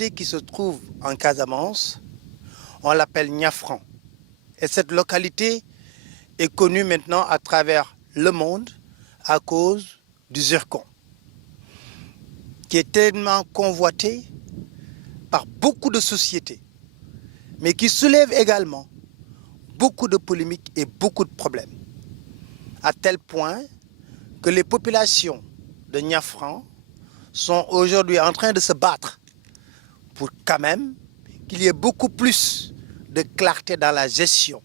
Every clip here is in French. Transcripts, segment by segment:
localité qui se trouve en Casamance, on l'appelle Niafran. Et cette localité est connue maintenant à travers le monde à cause du zircon, qui est tellement convoité par beaucoup de sociétés, mais qui soulève également beaucoup de polémiques et beaucoup de problèmes, à tel point que les populations de Niafran sont aujourd'hui en train de se battre pour quand même qu'il y ait beaucoup plus de clarté dans la gestion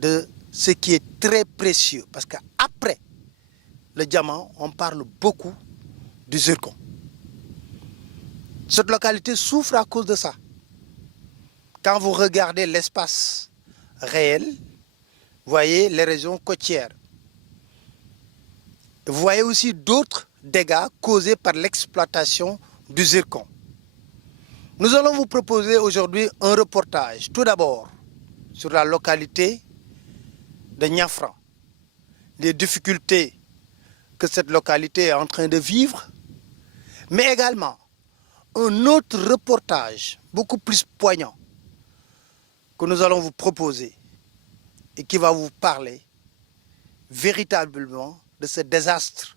de ce qui est très précieux. Parce qu'après le diamant, on parle beaucoup du zircon. Cette localité souffre à cause de ça. Quand vous regardez l'espace réel, vous voyez les régions côtières. Vous voyez aussi d'autres dégâts causés par l'exploitation du zircon. Nous allons vous proposer aujourd'hui un reportage, tout d'abord sur la localité de Niafran, les difficultés que cette localité est en train de vivre, mais également un autre reportage beaucoup plus poignant que nous allons vous proposer et qui va vous parler véritablement de ce désastre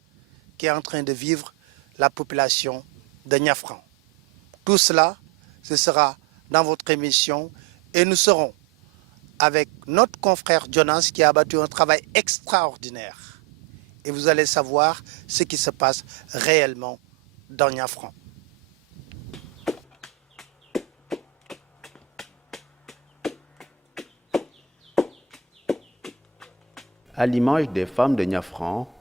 qui est en train de vivre la population de Niafran. Tout cela, ce sera dans votre émission et nous serons avec notre confrère Jonas qui a abattu un travail extraordinaire. Et vous allez savoir ce qui se passe réellement dans Niafran. À l'image des femmes de Niafran,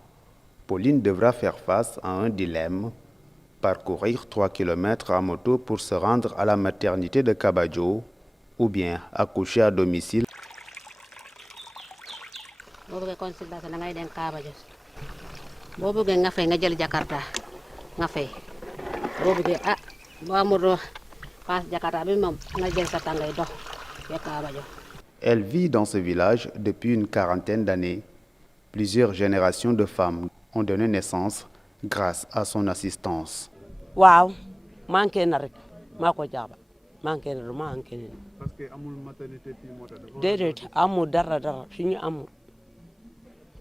Pauline devra faire face à un dilemme, parcourir 3 kilomètres à moto pour se rendre à la maternité de Kabadjo ou bien accoucher à domicile. Elle vit dans ce village depuis une quarantaine d'années. Plusieurs générations de femmes ont donné naissance grâce à son assistance. Wow, manqué na rek mako jaaba manqué na manqué na Parce que amul maternité fi moo tax déedéet amul dara fi ñu amul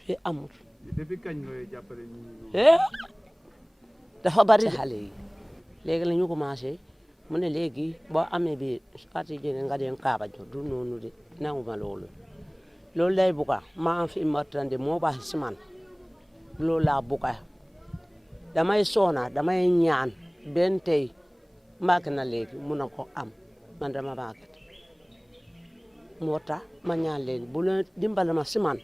fi amul. Depuis kañ ngay jàppale ñi dafa bari xale yi léegi la ñu commencé mu ne léegi boo amee bi parti jëne nga dem Kabadjo du noonu de nanguma loolu lay buga ma am fi maternité moo baax si man loolu laa buga damay soona damay ñaan benn tey màgg na léegi mun na ko am man dama màgget moo tax ma ñaan leen bu leen dimbale ma si man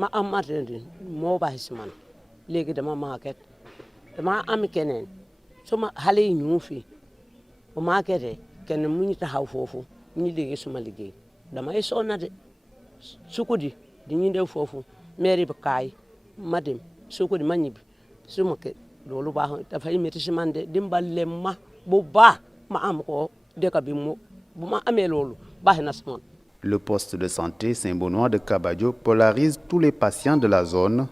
ma am maternité moo baax si man léegi dama màgget dama am keneen suma xale yi ñu fi bu màggetee kenn mu ñu taxaw foofu ñu liggéey suma liggéey damay soona de sukudi di ñu def foofu mairie bi kaay ma dem sukudi ma ñibbi suma kër loolu baax dafay métti si man de dimbale ma bu baax ma am ko dëkk bi mu bu ma amee loolu baax na si man. Le poste de santé Saint-Benoît de Kabadjo polarise tous les patients de la zone.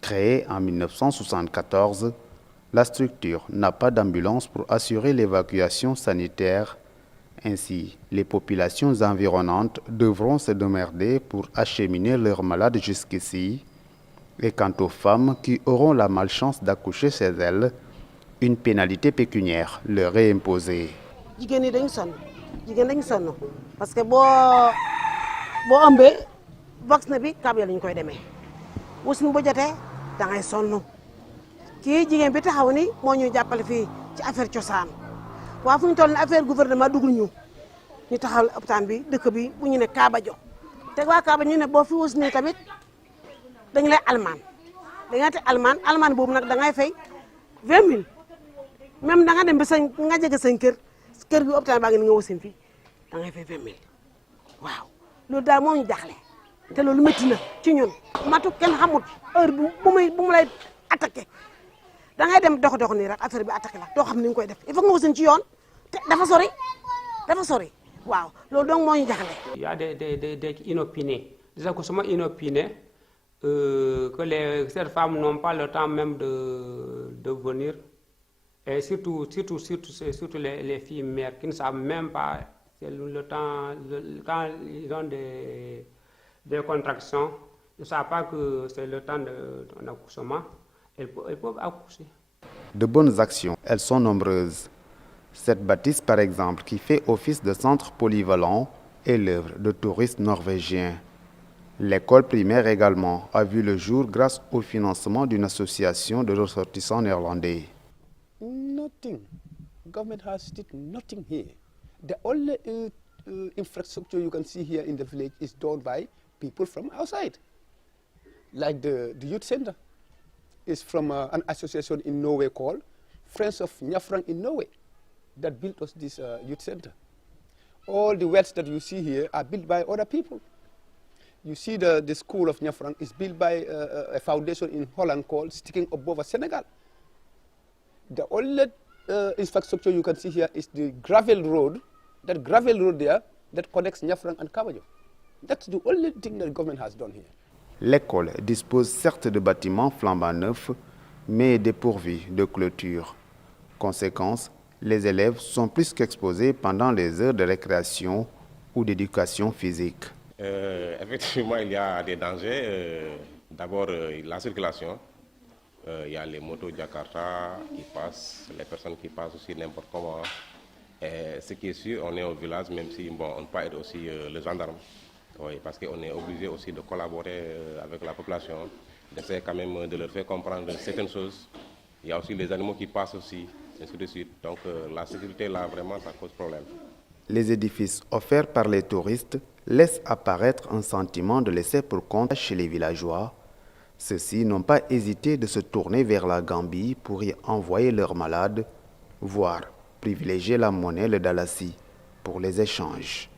Créée en 1974, la structure n'a pas d'ambulance pour assurer l'évacuation sanitaire. Ainsi, les populations environnantes devront se démerder pour acheminer leurs malades jusqu'ici. Et quant aux femmes qui auront la malchance d'accoucher chez elles, une pénalité pécuniaire leur est imposée. jigéen ñi dañu sonn parce que boo ëmbee vaccin bi kab ya lañu koy demee wasin bu jotee da ngay sonn kii jigéen bi taxaw ni moo ñuy jàppale fii ci affaire cosaan waaw fu ñu toll ni affaire gouvernement dugul ñu taxawal hôpital bi dëkk bi bu ñu ne Kabadjo te waa Kabadjo ñu ne boo fi wasinee tamit dañu lay almaan boobu nag da ngay fay 20 000 même da nga dem ba nga jege sa kër gi hôpital baa ngi ni nga wasin fii da ngay fay 20 000 waaw loolu daal moo ñu jaaxle te loolu métti na ci ñun matu kenn xamut heure bu mu lay attaqué da ngay dem dox nii rek affaire bi attaqué la doo xam ni nga koy def il faut nga wasin ci yoon te dafa sori waaw loolu donc moo ñu jaaxle. Il y a des inopinés. Déjà que sont inopinés, que cette femme n'ont pas le temps même de venir Et surtout les filles mères qui ne savent même pas, c'est le temps, quand ils ont des contractions, ils ne savent pas que c'est le temps d'un accouchement, elles peuvent accoucher. De bonnes actions, elles sont nombreuses. Cette bâtisse, par exemple, qui fait office de centre polyvalent, est l'œuvre de touristes norvégiens. L'école primaire également a vu le jour grâce au financement d'une association de ressortissants néerlandais. Nothing. Government has did nothing here. The only infrastructure you can see here in the village is done by people from outside. Like the youth center is from an association in Norway called Friends of Njafrang in Norway that built us this youth center. All the wells that you see here are built by other people. You see the school of Njafrang is built by a foundation in Holland called Sticking Above Senegal. The only infrastructure you can see here is the gravel road, that gravel road there that connects Njafrang and Kabajo. That's the only thing that the government has done here. L'école dispose certes de bâtiments flambant neufs, mais dépourvus de clôture. Conséquence, les élèves sont plus qu'exposés pendant les heures de récréation ou d'éducation physique. Effectivement, il y a des dangers. D'abord, la circulation. Il y a les motos Jakarta qui passent, les personnes qui passent aussi n'importe comment. Et ce qui est sûr, on est au village, même si on ne peut pas être aussi les gendarmes. Oui, parce qu'on est obligé aussi de collaborer avec la population, d'essayer quand même de leur faire comprendre certaines choses. Il y a aussi les animaux qui passent aussi, ainsi de suite. Donc la sécurité, là, vraiment, ça cause problème. Les édifices offerts par les touristes laissent apparaître un sentiment de laisser pour compte chez les villageois. Ceux-ci n'ont pas hésité de se tourner vers la Gambie pour y envoyer leurs malades, voire privilégier la monnaie, le dalasi, pour les échanges.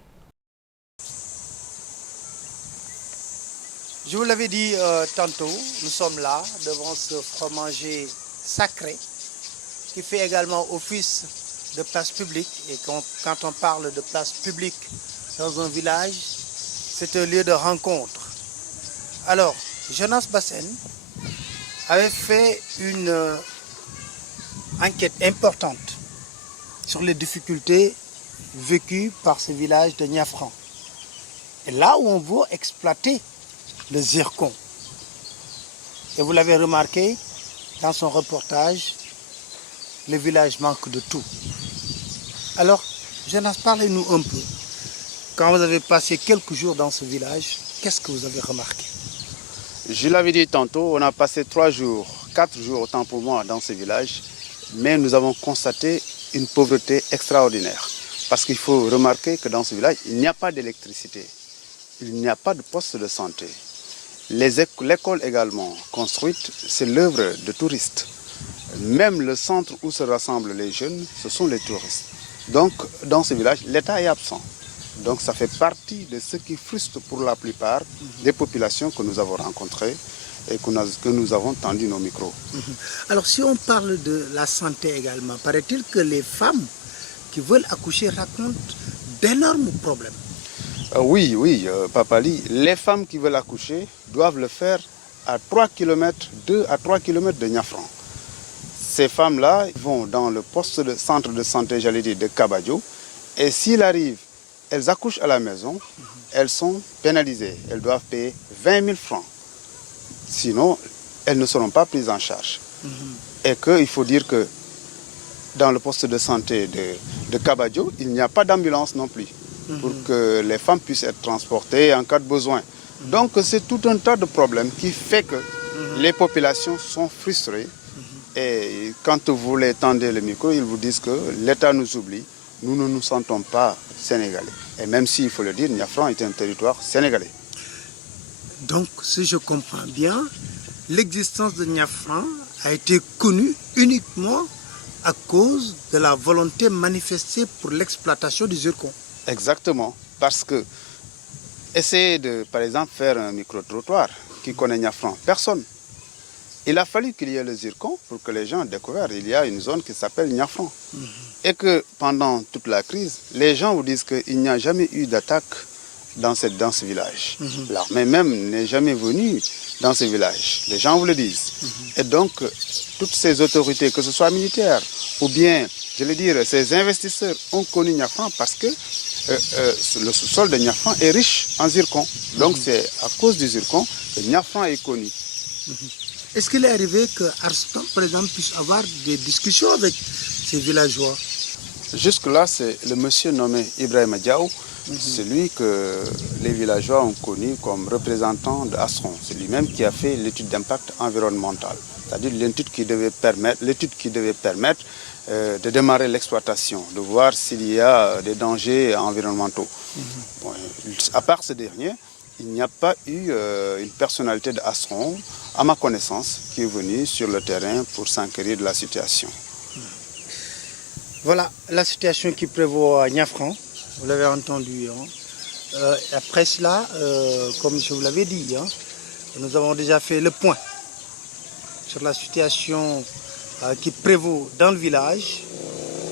Je vous l'avais dit tantôt, nous sommes là devant ce fromager sacré qui fait également office de place publique. Et quand on parle de place publique dans un village, c'est un lieu de rencontre. Alors, Jonas Bassen avait fait une enquête importante sur les difficultés vécues par ce village de Njafrang. Et là où on veut exploiter le zircon. Et vous l'avez remarqué dans son reportage, le village manque de tout. Alors, Jonas, parlez-nous un peu. Quand vous avez passé quelques jours dans ce village, qu'est-ce que vous avez remarqué? Je l'avais dit tantôt, on a passé 3 jours, 4 jours autant pour moi dans ce village, mais nous avons constaté une pauvreté extraordinaire. Parce qu'il faut remarquer que dans ce village, il n'y a pas d'électricité, il n'y a pas de poste de santé. L'école également construite, c'est l'œuvre de touristes. Même le centre où se rassemblent les jeunes, ce sont les touristes. Donc, dans ce village, l'État est absent. Donc, ça fait partie de ce qui frustre pour la plupart des populations que nous avons rencontrées et que nous avons tendu nos micros. Alors, si on parle de la santé également, paraît-il que les femmes qui veulent accoucher racontent d'énormes problèmes. Oui, Papali, les femmes qui veulent accoucher doivent le faire à 3 km, 2 à 3 km de Njafrang. Ces femmes-là vont dans le poste de centre de santé, j'allais dire, de Kabajo, et s'il arrive, elles accouchent à la maison, elles sont pénalisées, elles doivent payer 20 000 francs. Sinon, elles ne seront pas prises en charge. Et qu'il faut dire que dans le poste de santé de Kabajo, il n'y a pas d'ambulance non plus, pour que les femmes puissent être transportées en cas de besoin. Donc c'est tout un tas de problèmes qui fait que les populations sont frustrées. Et quand vous les tendez le micro, ils vous disent que l'État nous oublie, nous ne nous sentons pas sénégalais. Et même s'il faut le dire, Njafrang est un territoire sénégalais. Donc, si je comprends bien, l'existence de Njafrang a été connue uniquement à cause de la volonté manifestée pour l'exploitation du zircon. Exactement, parce que essayer de, par exemple, faire un micro-trottoir qui connaît Njafrang, personne. Il a fallu qu'il y ait le zircon pour que les gens découvrent qu'il y a une zone qui s'appelle Njafrang. Et que pendant toute la crise, les gens vous disent qu'il n'y a jamais eu d'attaque dans ce village. L'armée même n'est jamais venue dans ce village. Les gens vous le disent. Et donc, toutes ces autorités, que ce soit militaires ou bien, je veux dire, ces investisseurs ont connu Niafran parce que le sous-sol de Niafran est riche en zircon. Donc, c'est à cause du zircon que Niafran est connu. Est-ce qu'il est arrivé que Arston, par exemple, puisse avoir des discussions avec ces villageois? Jusque-là, c'est le monsieur nommé Ibrahim Diaw, c'est lui que les villageois ont connu comme représentant de Astron. C'est lui-même qui a fait l'étude d'impact environnemental, c'est-à-dire l'étude qui devait permettre de démarrer l'exploitation, de voir s'il y a des dangers environnementaux. Bon, à part ce dernier, il n'y a pas eu une personnalité de Astron, à ma connaissance, qui est venue sur le terrain pour s'enquérir de la situation. Voilà la situation qui prévaut à Niafran, vous l'avez entendu. Hein. Après cela, comme je vous l'avais dit, hein, nous avons déjà fait le point sur la situation qui prévaut dans le village.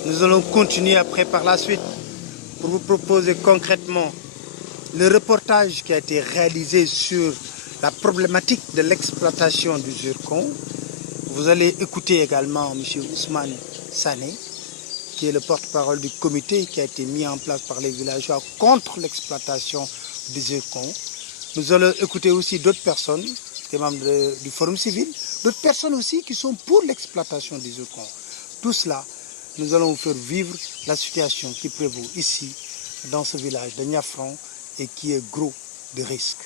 Nous allons continuer après par la suite pour vous proposer concrètement le reportage qui a été réalisé sur la problématique de l'exploitation du zircon. Vous allez écouter également M. Ousmane Sané, qui est le porte-parole du comité qui a été mis en place par les villageois contre l'exploitation du zircon. Nous allons écouter aussi d'autres personnes, des membres du Forum civil, d'autres personnes aussi qui sont pour l'exploitation du zircon. Tout cela, nous allons vous faire vivre la situation qui prévaut ici, dans ce village de Niafran, et qui est gros de risques.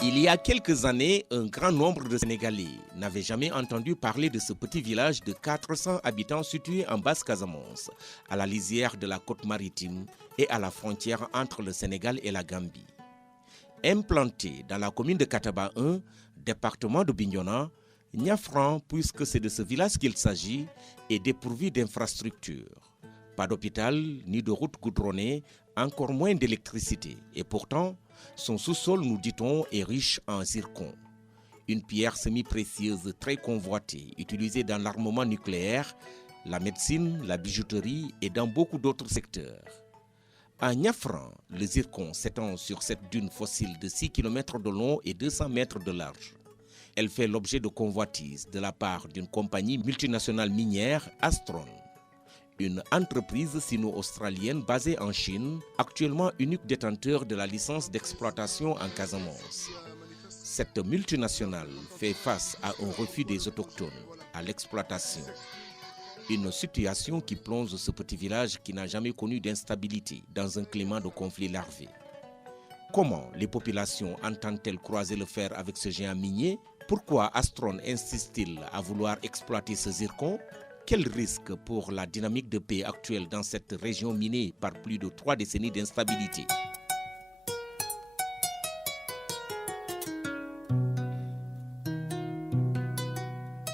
Il y a quelques années, un grand nombre de Sénégalais n'avaient jamais entendu parler de ce petit village de 400 habitants situé en Basse-Casamance, à la lisière de la côte maritime et à la frontière entre le Sénégal et la Gambie. Implanté dans la commune de Kataba 1, département de Bignona, Niafran, puisque c'est de ce village qu'il s'agit, est dépourvu d'infrastructures. Pas d'hôpital, ni de route goudronnée, encore moins d'électricité. Et pourtant, son sous-sol, nous dit-on, est riche en zircon. Une pierre semi-précieuse très convoitée, utilisée dans l'armement nucléaire, la médecine, la bijouterie et dans beaucoup d'autres secteurs. À Niafran, le zircon s'étend sur cette dune fossile de 6 km de long et 200 mètres de large. Elle fait l'objet de convoitises de la part d'une compagnie multinationale minière, Astron. Une entreprise sino-australienne basée en Chine, actuellement unique détenteur de la licence d'exploitation en Casamance. Cette multinationale fait face à un refus des autochtones à l'exploitation. Une situation qui plonge ce petit village qui n'a jamais connu d'instabilité dans un climat de conflit larvé. Comment les populations entendent-elles croiser le fer avec ce géant minier? Pourquoi Astron insiste-t-il à vouloir exploiter ce zircon? Quel risque pour la dynamique de paix actuelle dans cette région minée par plus de 3 décennies d'instabilité?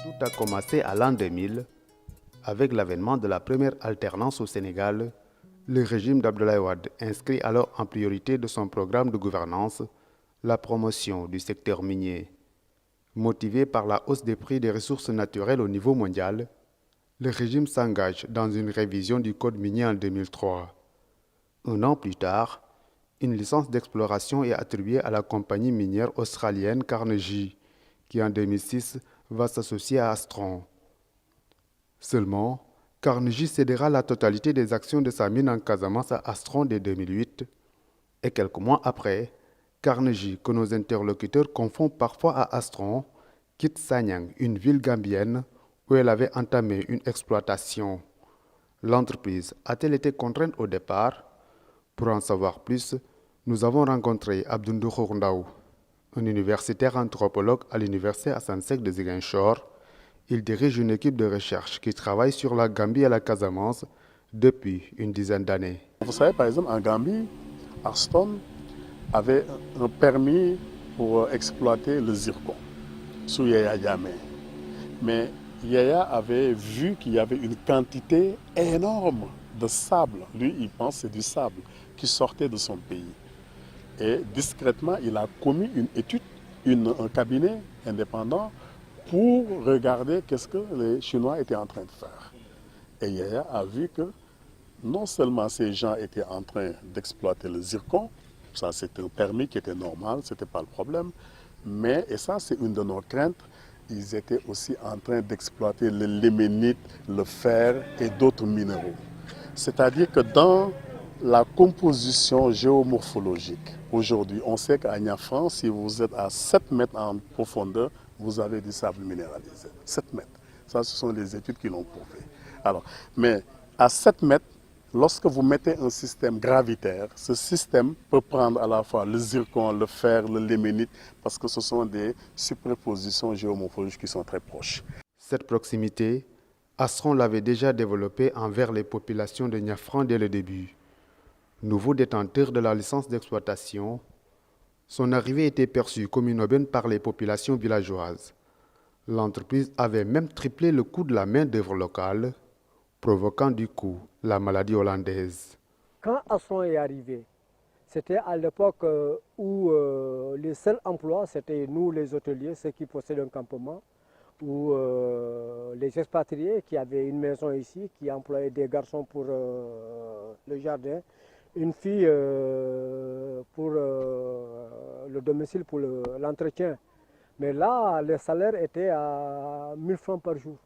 Tout a commencé à l'an 2000 avec l'avènement de la première alternance au Sénégal. Le régime d'Abdoulaye Wade inscrit alors en priorité de son programme de gouvernance la promotion du secteur minier. Motivé par la hausse des prix des ressources naturelles au niveau mondial, le régime s'engage dans une révision du code minier en 2003. Un an plus tard, une licence d'exploration est attribuée à la compagnie minière australienne Carnegie, qui en 2006 va s'associer à Astron. Seulement, Carnegie cédera la totalité des actions de sa mine en Casamance à Astron dès 2008, et quelques mois après, Carnegie, que nos interlocuteurs confondent parfois à Astron, quitte Sanyang, une ville gambienne, où elle avait entamé une exploitation. L'entreprise a-t-elle été contrainte au départ? Pour en savoir plus, nous avons rencontré Abdoundou Khourndaou, un universitaire anthropologue à l'université Assane Seck de Ziguinchor. Il dirige une équipe de recherche qui travaille sur la Gambie et la Casamance depuis une dizaine d'années. Vous savez, par exemple, en Gambie, Astron avait un permis pour exploiter le zircon sous Yaya Jammeh. Mais Yaya avait vu qu'il y avait une quantité énorme de sable. Lui, il pense que c'est du sable qui sortait de son pays. Et discrètement, il a commis une étude, un cabinet indépendant pour regarder qu'est-ce que les Chinois étaient en train de faire. Et Yaya a vu que non seulement ces gens étaient en train d'exploiter le zircon, ça c'était un permis qui était normal, ce n'était pas le problème, mais, et ça c'est une de nos craintes, ils étaient aussi en train d'exploiter le limonite, le fer et d'autres minéraux. C'est-à-dire que dans la composition géomorphologique, aujourd'hui, on sait qu'à Niafran, si vous êtes à 7 mètres en profondeur, vous avez du sable minéralisé. 7 mètres. Ça, ce sont les études qui l'ont prouvé. Alors, mais à 7 mètres, lorsque vous mettez un système gravitaire, ce système peut prendre à la fois le zircon, le fer, le limonite, parce que ce sont des superpositions géomorphologiques qui sont très proches. Cette proximité, Astron l'avait déjà développée envers les populations de Niafran dès le début. Nouveau détenteur de la licence d'exploitation, son arrivée était perçue comme une aubaine par les populations villageoises. L'entreprise avait même triplé le coût de la main-d'œuvre locale, provoquant du coup la maladie hollandaise. Quand Astron est arrivé, c'était à l'époque où les seuls emplois, c'était nous les hôteliers, ceux qui possèdent un campement, ou les expatriés qui avaient une maison ici, qui employaient des garçons pour le jardin, une fille pour le domicile, pour l'entretien. Mais là, les salaires étaient à 1000 francs par jour.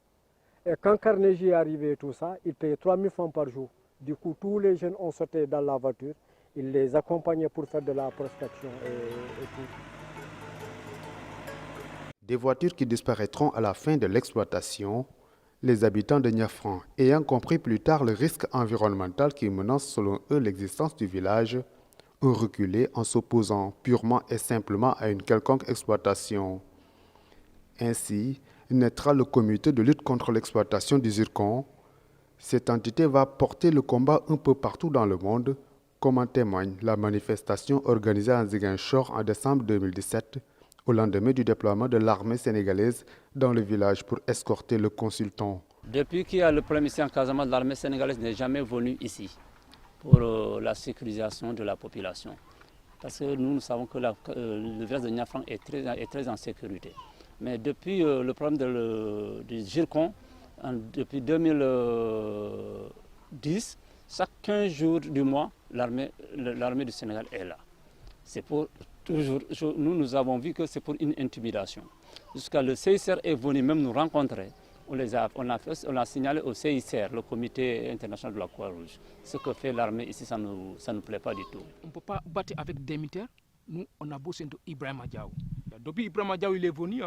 Et quand Carnegie est arrivé, tout ça, il payait 3000 francs par jour. Du coup, tous les jeunes ont sauté dans la voiture. Il les accompagnait pour faire de la prospection et tout. Des voitures qui disparaîtront à la fin de l'exploitation, les habitants de Niafran, ayant compris plus tard le risque environnemental qui menace selon eux l'existence du village, ont reculé en s'opposant purement et simplement à une quelconque exploitation. Ainsi naîtra le comité de lutte contre l'exploitation du zircon. Cette entité va porter le combat un peu partout dans le monde, comme en témoigne la manifestation organisée à Ziguinchor en décembre 2017, au lendemain du déploiement de l'armée sénégalaise dans le village pour escorter le consultant. Depuis qu'il y a le problème ici en Casamance, l'armée sénégalaise n'est jamais venue ici pour la sécurisation de la population. Parce que nous savons que le village de Niafran est très en sécurité. Mais depuis le problème du zircon, depuis 2010, chaque 15 jours du mois, l'armée du Sénégal est là. C'est pour toujours, nous avons vu que c'est pour une intimidation. Jusqu'à le CICR est venu même nous rencontrer. On a signalé au CICR, le comité international de la Croix-Rouge. Ce que fait l'armée ici, ça ne nous plaît pas du tout. On ne peut pas battre avec des militaires. Nous, on a bossé d'Ibrahima Diaw. Depuis Ibrahima Diaw, il est venu,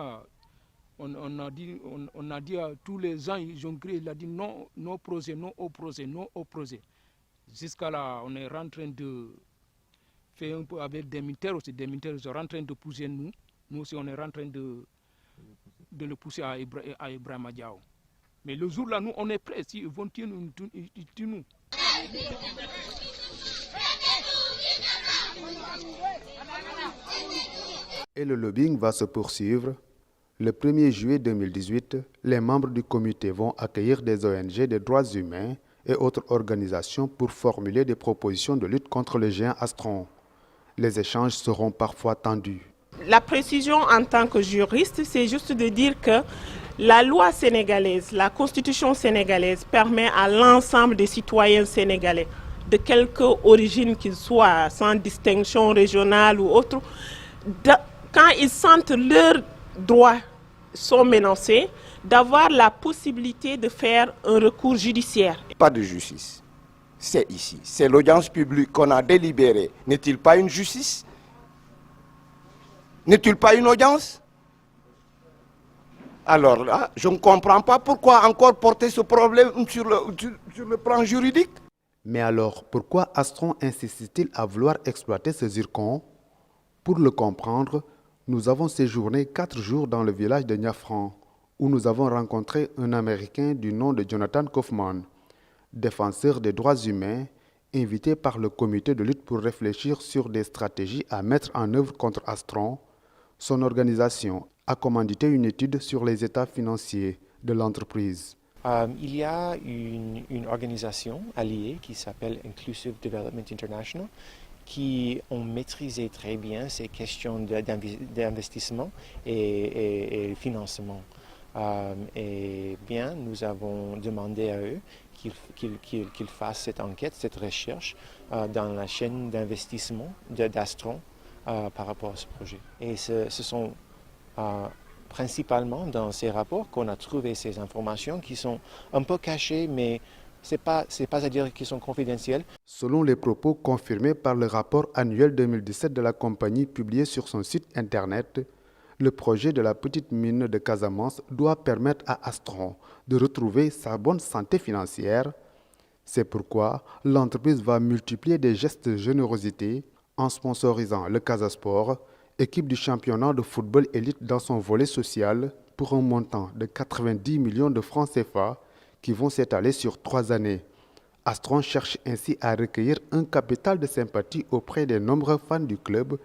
on a dit à tous les gens, ils ont crié, il a dit non, non projet, non au projet, non au projet. Jusqu'à là, on est en train de faire un peu avec des militaires aussi. Des militaires sont en train de pousser nous. Nous aussi, on est en train de le pousser à Ibrahima Diaw. Mais le jour là, nous, on est prêts. S'ils vont tuer nous, ils tuent nous. Et le lobbying va se poursuivre. Le 1er juillet 2018, les membres du comité vont accueillir des ONG des droits humains et autres organisations pour formuler des propositions de lutte contre le géant Astron. Les échanges seront parfois tendus. La précision en tant que juriste, c'est juste de dire que la loi sénégalaise, la constitution sénégalaise permet à l'ensemble des citoyens sénégalais, de quelque origine qu'ils soient, sans distinction régionale ou autre, quand ils sentent leurs droits sont menacés, d'avoir la possibilité de faire un recours judiciaire. Pas de justice. C'est ici. C'est l'audience publique qu'on a délibérée. N'est-il pas une justice? N'est-il pas une audience? Alors là, je ne comprends pas pourquoi encore porter ce problème sur le plan juridique. Mais alors, pourquoi Astron insiste-t-il à vouloir exploiter ce zircon? Pour le comprendre, nous avons séjourné 4 jours dans le village de Niafran, où nous avons rencontré un Américain du nom de Jonathan Kaufman, défenseur des droits humains, invité par le comité de lutte pour réfléchir sur des stratégies à mettre en œuvre contre Astron. Son organisation a commandité une étude sur les états financiers de l'entreprise. Il y a une organisation alliée qui s'appelle Inclusive Development International qui ont maîtrisé très bien ces questions d'investissement et financement. Et bien, nous avons demandé à eux qu'il fasse cette enquête, cette recherche dans la chaîne d'investissement d'Astron par rapport à ce projet. Et ce sont principalement dans ces rapports qu'on a trouvé ces informations qui sont un peu cachées, mais ce n'est pas à dire qu'ils sont confidentiels. Selon les propos confirmés par le rapport annuel 2017 de la compagnie publié sur son site internet, le projet de la petite mine de Casamance doit permettre à Astron de retrouver sa bonne santé financière. C'est pourquoi l'entreprise va multiplier des gestes de générosité en sponsorisant le Casasport, équipe du championnat de football élite dans son volet social, pour un montant de 90 millions de francs CFA qui vont s'étaler sur 3 années. Astron cherche ainsi à recueillir un capital de sympathie auprès des nombreux fans du club,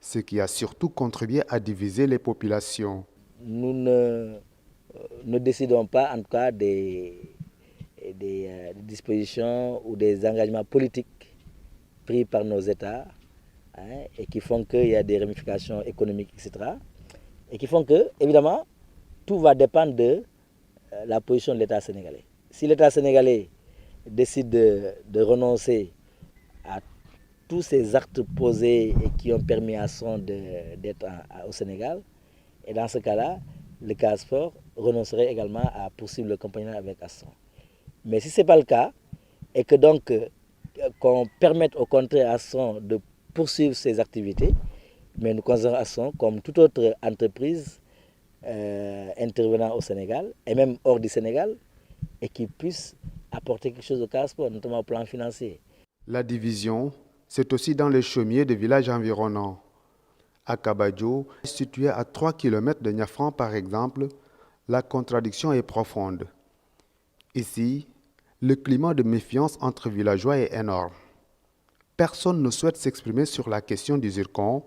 ce qui a surtout contribué à diviser les populations. Nous ne décidons pas en tout cas des dispositions ou des engagements politiques pris par nos États, et qui font qu'il y a des ramifications économiques, etc. Et qui font que, évidemment, tout va dépendre de la position de l'État sénégalais. Si l'État sénégalais décide de renoncer à tous ces actes posés et qui ont permis à Astron d'être au Sénégal, et dans ce cas-là, le Casasport renoncerait également à poursuivre le compagnonnage avec Astron. Mais si ce n'est pas le cas, et que donc qu'on permette au contraire à Astron de poursuivre ses activités, mais nous considérons Astron comme toute autre entreprise intervenant au Sénégal et même hors du Sénégal, et qui puisse apporter quelque chose au Casasport, notamment au plan financier. La division, c'est aussi dans les chaumiers des villages environnants. À Kabadjo, situé à 3 km de Niafran par exemple, la contradiction est profonde. Ici, le climat de méfiance entre villageois est énorme. Personne ne souhaite s'exprimer sur la question du zircon,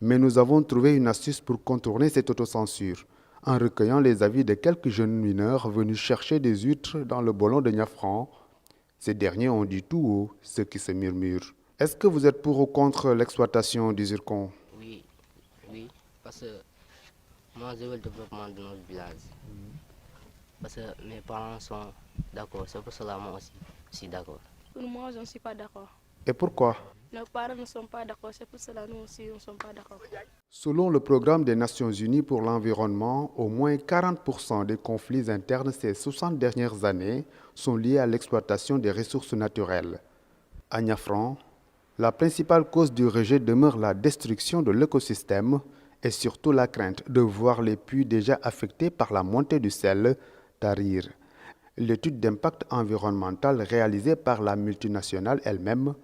mais nous avons trouvé une astuce pour contourner cette autocensure, en recueillant les avis de quelques jeunes mineurs venus chercher des huîtres dans le bolon de Niafran. Ces derniers ont dit tout haut ce qui se murmure. Est-ce que vous êtes pour ou contre l'exploitation du zircon? Oui, parce que moi je veux le développement de notre village. Parce que mes parents sont d'accord, c'est pour cela moi aussi je suis d'accord. Pour moi, je ne suis pas d'accord. Et pourquoi? Nos parents ne sont pas d'accord, c'est pour cela nous aussi nous ne sommes pas d'accord. Selon le programme des Nations Unies pour l'environnement, au moins 40% des conflits internes ces 60 dernières années sont liés à l'exploitation des ressources naturelles. À Niafran, la principale cause du rejet demeure la destruction de l'écosystème et surtout la crainte de voir les puits déjà affectés par la montée du sel tarir. L'étude d'impact environnemental réalisée par la multinationale elle-même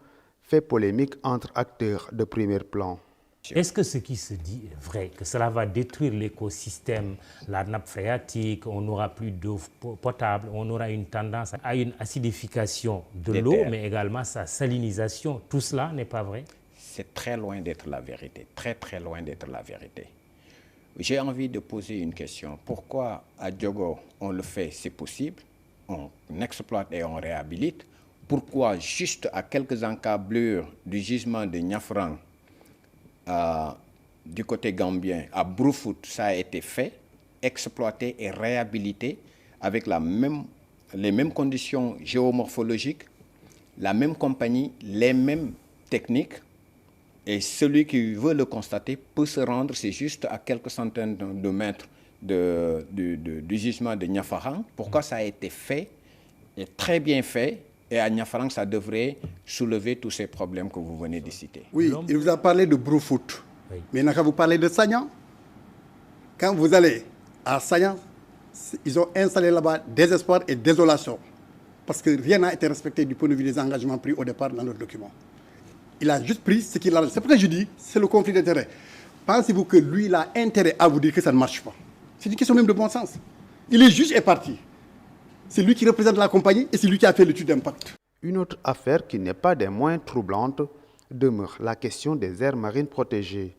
fait polémique entre acteurs de premier plan. Est-ce que ce qui se dit est vrai, que cela va détruire l'écosystème, la nappe phréatique, on n'aura plus d'eau potable, on aura une tendance à une acidification de l'eau, mais également sa salinisation? Tout cela n'est pas vrai? C'est très loin d'être la vérité, très très loin d'être la vérité. J'ai envie de poser une question. Pourquoi à Diogo on le fait, c'est possible, on exploite et on réhabilite? Pourquoi juste à quelques encablures du gisement de Niafran, du côté gambien, à Brufut, ça a été fait, exploité et réhabilité avec les mêmes conditions géomorphologiques, la même compagnie, les mêmes techniques, et celui qui veut le constater peut se rendre, c'est juste à quelques centaines de mètres du gisement de Niafran. Pourquoi ça a été fait, et très bien fait, et à Niafran, ça devrait soulever tous ces problèmes que vous venez de citer. Oui, il vous a parlé de Brufut. Oui. Mais quand vous parlez de Sagnan, quand vous allez à Sagnan, ils ont installé là-bas désespoir et désolation. Parce que rien n'a été respecté du point de vue des engagements pris au départ dans notre document. Il a juste pris ce qu'il a. C'est pour ça que je dis, c'est le conflit d'intérêts. Pensez-vous que lui, il a intérêt à vous dire que ça ne marche pas? C'est une question même de bon sens. Il est juge et parti. C'est lui qui représente la compagnie et c'est lui qui a fait l'étude d'impact. Une autre affaire qui n'est pas des moins troublantes demeure la question des aires marines protégées.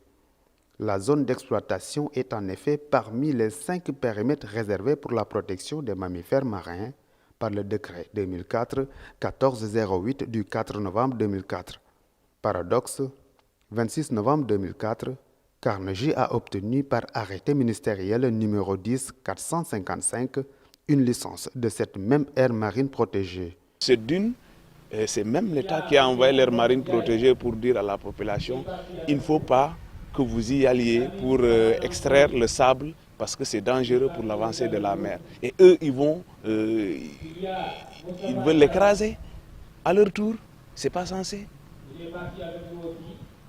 La zone d'exploitation est en effet parmi les 5 périmètres réservés pour la protection des mammifères marins par le décret 2004-1408 du 4 novembre 2004. Paradoxe, 26 novembre 2004, Carnegie a obtenu par arrêté ministériel numéro 10-455 une licence de cette même aire marine protégée. C'est même l'État qui a envoyé l'aire marine protégée pour dire à la population il ne faut pas que vous y alliez pour extraire le sable parce que c'est dangereux pour l'avancée de la mer. Et eux, ils veulent l'écraser à leur tour. C'est pas censé.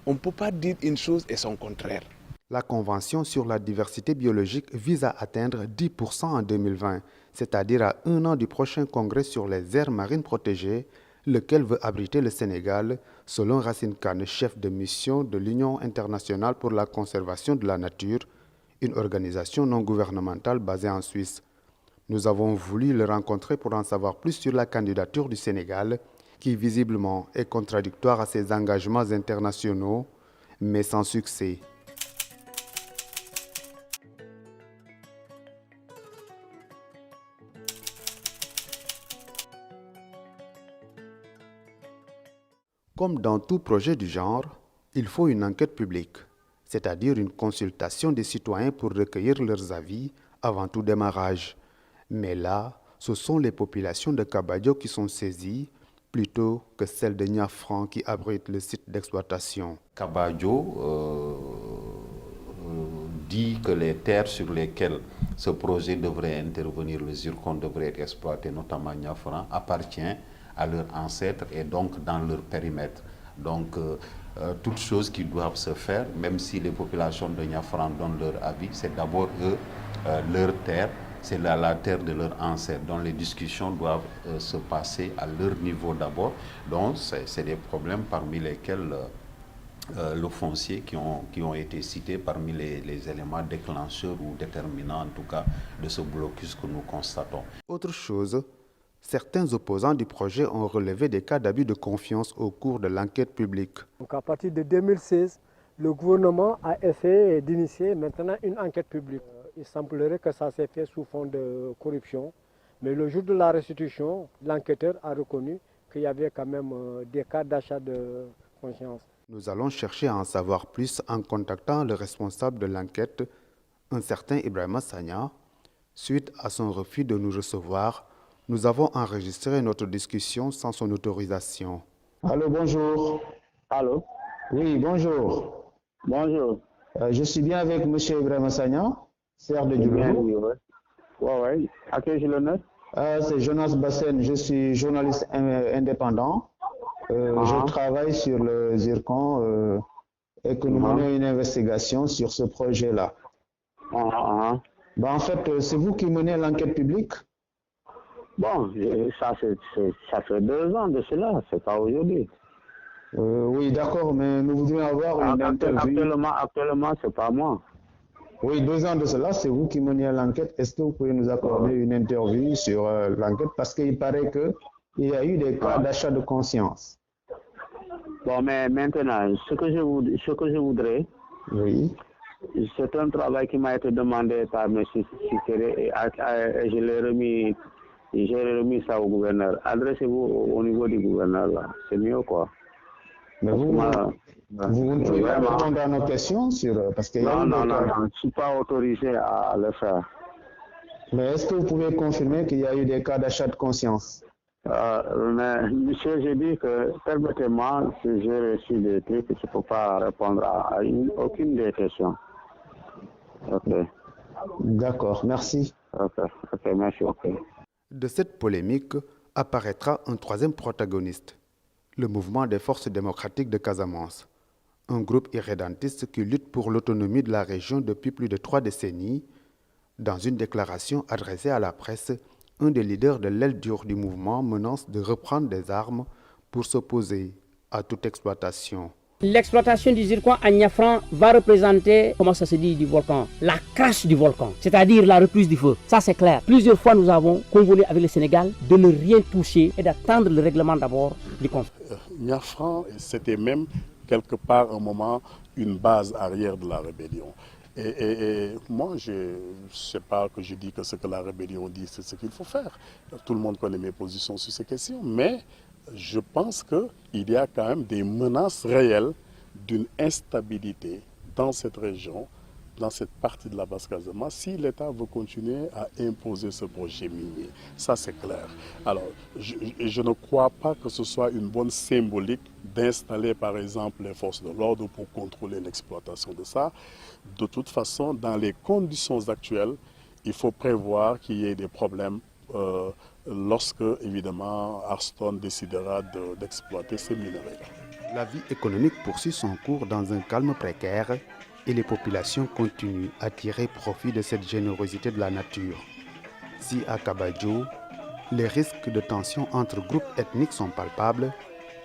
On ne peut pas dire une chose et son contraire. La Convention sur la diversité biologique vise à atteindre 10% en 2020, c'est-à-dire à 1 an du prochain congrès sur les aires marines protégées, lequel veut abriter le Sénégal, selon Racine Kane, chef de mission de l'Union internationale pour la conservation de la nature, une organisation non gouvernementale basée en Suisse. Nous avons voulu le rencontrer pour en savoir plus sur la candidature du Sénégal, qui visiblement est contradictoire à ses engagements internationaux, mais sans succès. Comme dans tout projet du genre, il faut une enquête publique, c'est-à-dire une consultation des citoyens pour recueillir leurs avis avant tout démarrage. Mais là, ce sont les populations de Kabadio qui sont saisies, plutôt que celles de Niafran qui abrite le site d'exploitation. Kabadio dit que les terres sur lesquelles ce projet devrait intervenir, le zircon devrait être exploité, notamment Niafran, appartient à leurs ancêtres et donc dans leur périmètre. Donc, toutes choses qui doivent se faire, même si les populations de Niafran donnent leur avis, c'est d'abord eux, leur terre, c'est la terre de leurs ancêtres. Donc, les discussions doivent se passer à leur niveau d'abord. Donc, c'est des problèmes parmi lesquels le foncier qui ont été cités parmi les éléments déclencheurs ou déterminants, en tout cas, de ce blocus que nous constatons. Autre chose, certains opposants du projet ont relevé des cas d'abus de confiance au cours de l'enquête publique. Donc à partir de 2016, le gouvernement a essayé d'initier maintenant une enquête publique. Il semblerait que ça s'est fait sous fond de corruption, mais le jour de la restitution, l'enquêteur a reconnu qu'il y avait quand même des cas d'achat de conscience. Nous allons chercher à en savoir plus en contactant le responsable de l'enquête, un certain Ibrahima Sagna. Suite à son refus de nous recevoir, nous avons enregistré notre discussion sans son autorisation. Allô, bonjour. Allô? Oui, bonjour. Bonjour. Je suis bien avec M. Ibrahima Sagna, CR de Djouloulou. Oui. À qui j'ai l'honneur? C'est Jonas Bassen, je suis journaliste indépendant. Je travaille sur le zircon et que nous menons une investigation sur ce projet-là. En fait, c'est vous qui menez l'enquête publique? Bon, ça fait 2 ans de cela, c'est pas aujourd'hui. Oui, d'accord, mais nous voudrions avoir une interview. Actuellement, c'est pas moi. Oui, 2 ans de cela, c'est vous qui menez l'enquête. Est-ce que vous pouvez nous accorder une interview sur l'enquête? Parce qu'il paraît qu'il y a eu des cas d'achat de conscience. Bon, mais maintenant, ce que je voudrais, oui, c'est un travail qui m'a été demandé par M. Sikere et je l'ai remis. J'ai remis ça au gouverneur. Adressez-vous au niveau du gouverneur, là. C'est mieux, quoi. Mais vous ne pouvez pas répondre à nos questions parce qu'il y a non, je ne suis pas autorisé à le faire. Mais est-ce que vous pouvez confirmer qu'il y a eu des cas d'achat de conscience? Mais, monsieur, j'ai dit que, permettez-moi, que j'ai reçu des trucs, je ne peux pas répondre à aucune des questions. Ok. D'accord, merci. Ok, merci, ok. De cette polémique apparaîtra un troisième protagoniste, le mouvement des forces démocratiques de Casamance, un groupe irrédentiste qui lutte pour l'autonomie de la région depuis plus de 3 décennies. Dans une déclaration adressée à la presse, un des leaders de l'aile dure du mouvement menace de reprendre des armes pour s'opposer à toute exploitation. L'exploitation du zircon à Niafran va représenter, comment ça se dit, du volcan, la crash du volcan, c'est-à-dire la reprise du feu. Ça c'est clair. Plusieurs fois nous avons convenu avec le Sénégal de ne rien toucher et d'attendre le règlement d'abord du conflit. Niafran, c'était même quelque part un moment une base arrière de la rébellion. Et moi, je ne sais pas que je dis que ce que la rébellion dit, c'est ce qu'il faut faire. Tout le monde connaît mes positions sur ces questions, mais je pense qu'il y a quand même des menaces réelles d'une instabilité dans cette région dans cette partie de la Basse-Casamance si l'État veut continuer à imposer ce projet minier. Ça, c'est clair. Alors, je ne crois pas que ce soit une bonne symbolique d'installer, par exemple, les forces de l'ordre pour contrôler l'exploitation de ça. De toute façon, dans les conditions actuelles, il faut prévoir qu'il y ait des problèmes lorsque, évidemment, Arston décidera d'exploiter ces minerais. La vie économique poursuit son cours dans un calme précaire et les populations continuent à tirer profit de cette générosité de la nature. Si à Kabadjo, les risques de tension entre groupes ethniques sont palpables,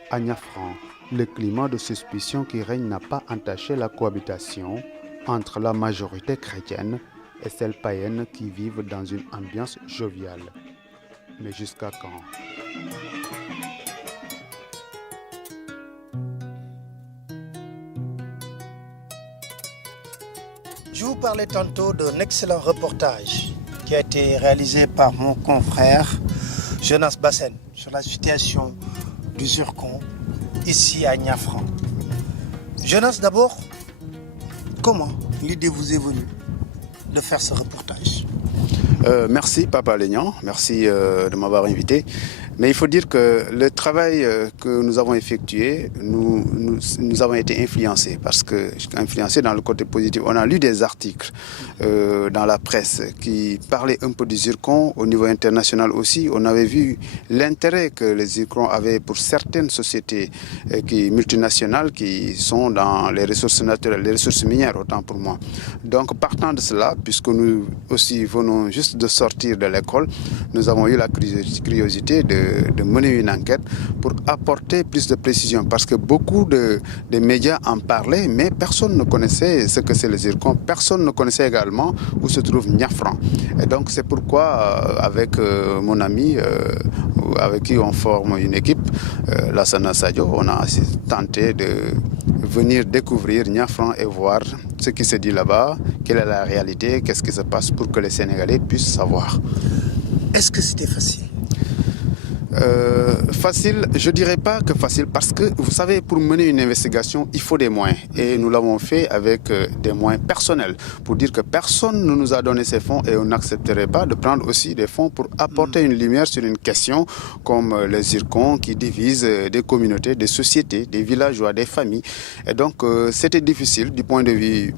à Niafran, le climat de suspicion qui règne n'a pas entaché la cohabitation entre la majorité chrétienne et celle païenne qui vivent dans une ambiance joviale. Mais jusqu'à quand ? Je vous parlais tantôt d'un excellent reportage qui a été réalisé par mon confrère Jonas Bassen sur la situation du zircon ici à Niafran. Jonas, d'abord, comment l'idée vous est venue de faire ce reportage? Merci Papa Lénian, merci de m'avoir invité. Mais il faut dire que le travail que nous avons effectué, nous avons été influencés, influencés dans le côté positif. On a lu des articles dans la presse qui parlaient un peu du zircon. Au niveau international aussi, on avait vu l'intérêt que le zircon avait pour certaines sociétés multinationales qui sont dans les ressources naturelles, les ressources minières, autant pour moi. Donc partant de cela, puisque nous aussi venons juste de sortir de l'école, nous avons eu la curiosité de mener une enquête pour apporter plus de précision parce que beaucoup de médias en parlaient mais personne ne connaissait ce que c'est le zircon, personne ne connaissait également où se trouve Niafran. Et donc c'est pourquoi avec mon ami avec qui on forme une équipe, Lassana Sadio, on a tenté de venir découvrir Niafran et voir ce qui se dit là-bas, quelle est la réalité, qu'est-ce qui se passe pour que les Sénégalais puissent savoir. Est-ce que c'était facile? Facile, je dirais pas que facile parce que vous savez, pour mener une investigation, il faut des moyens et nous l'avons fait avec des moyens personnels pour dire que personne ne nous a donné ces fonds et on n'accepterait pas de prendre aussi des fonds pour apporter une lumière sur une question comme les zircons qui divisent des communautés, des sociétés, des villageois, des familles. Et donc c'était difficile du point de vue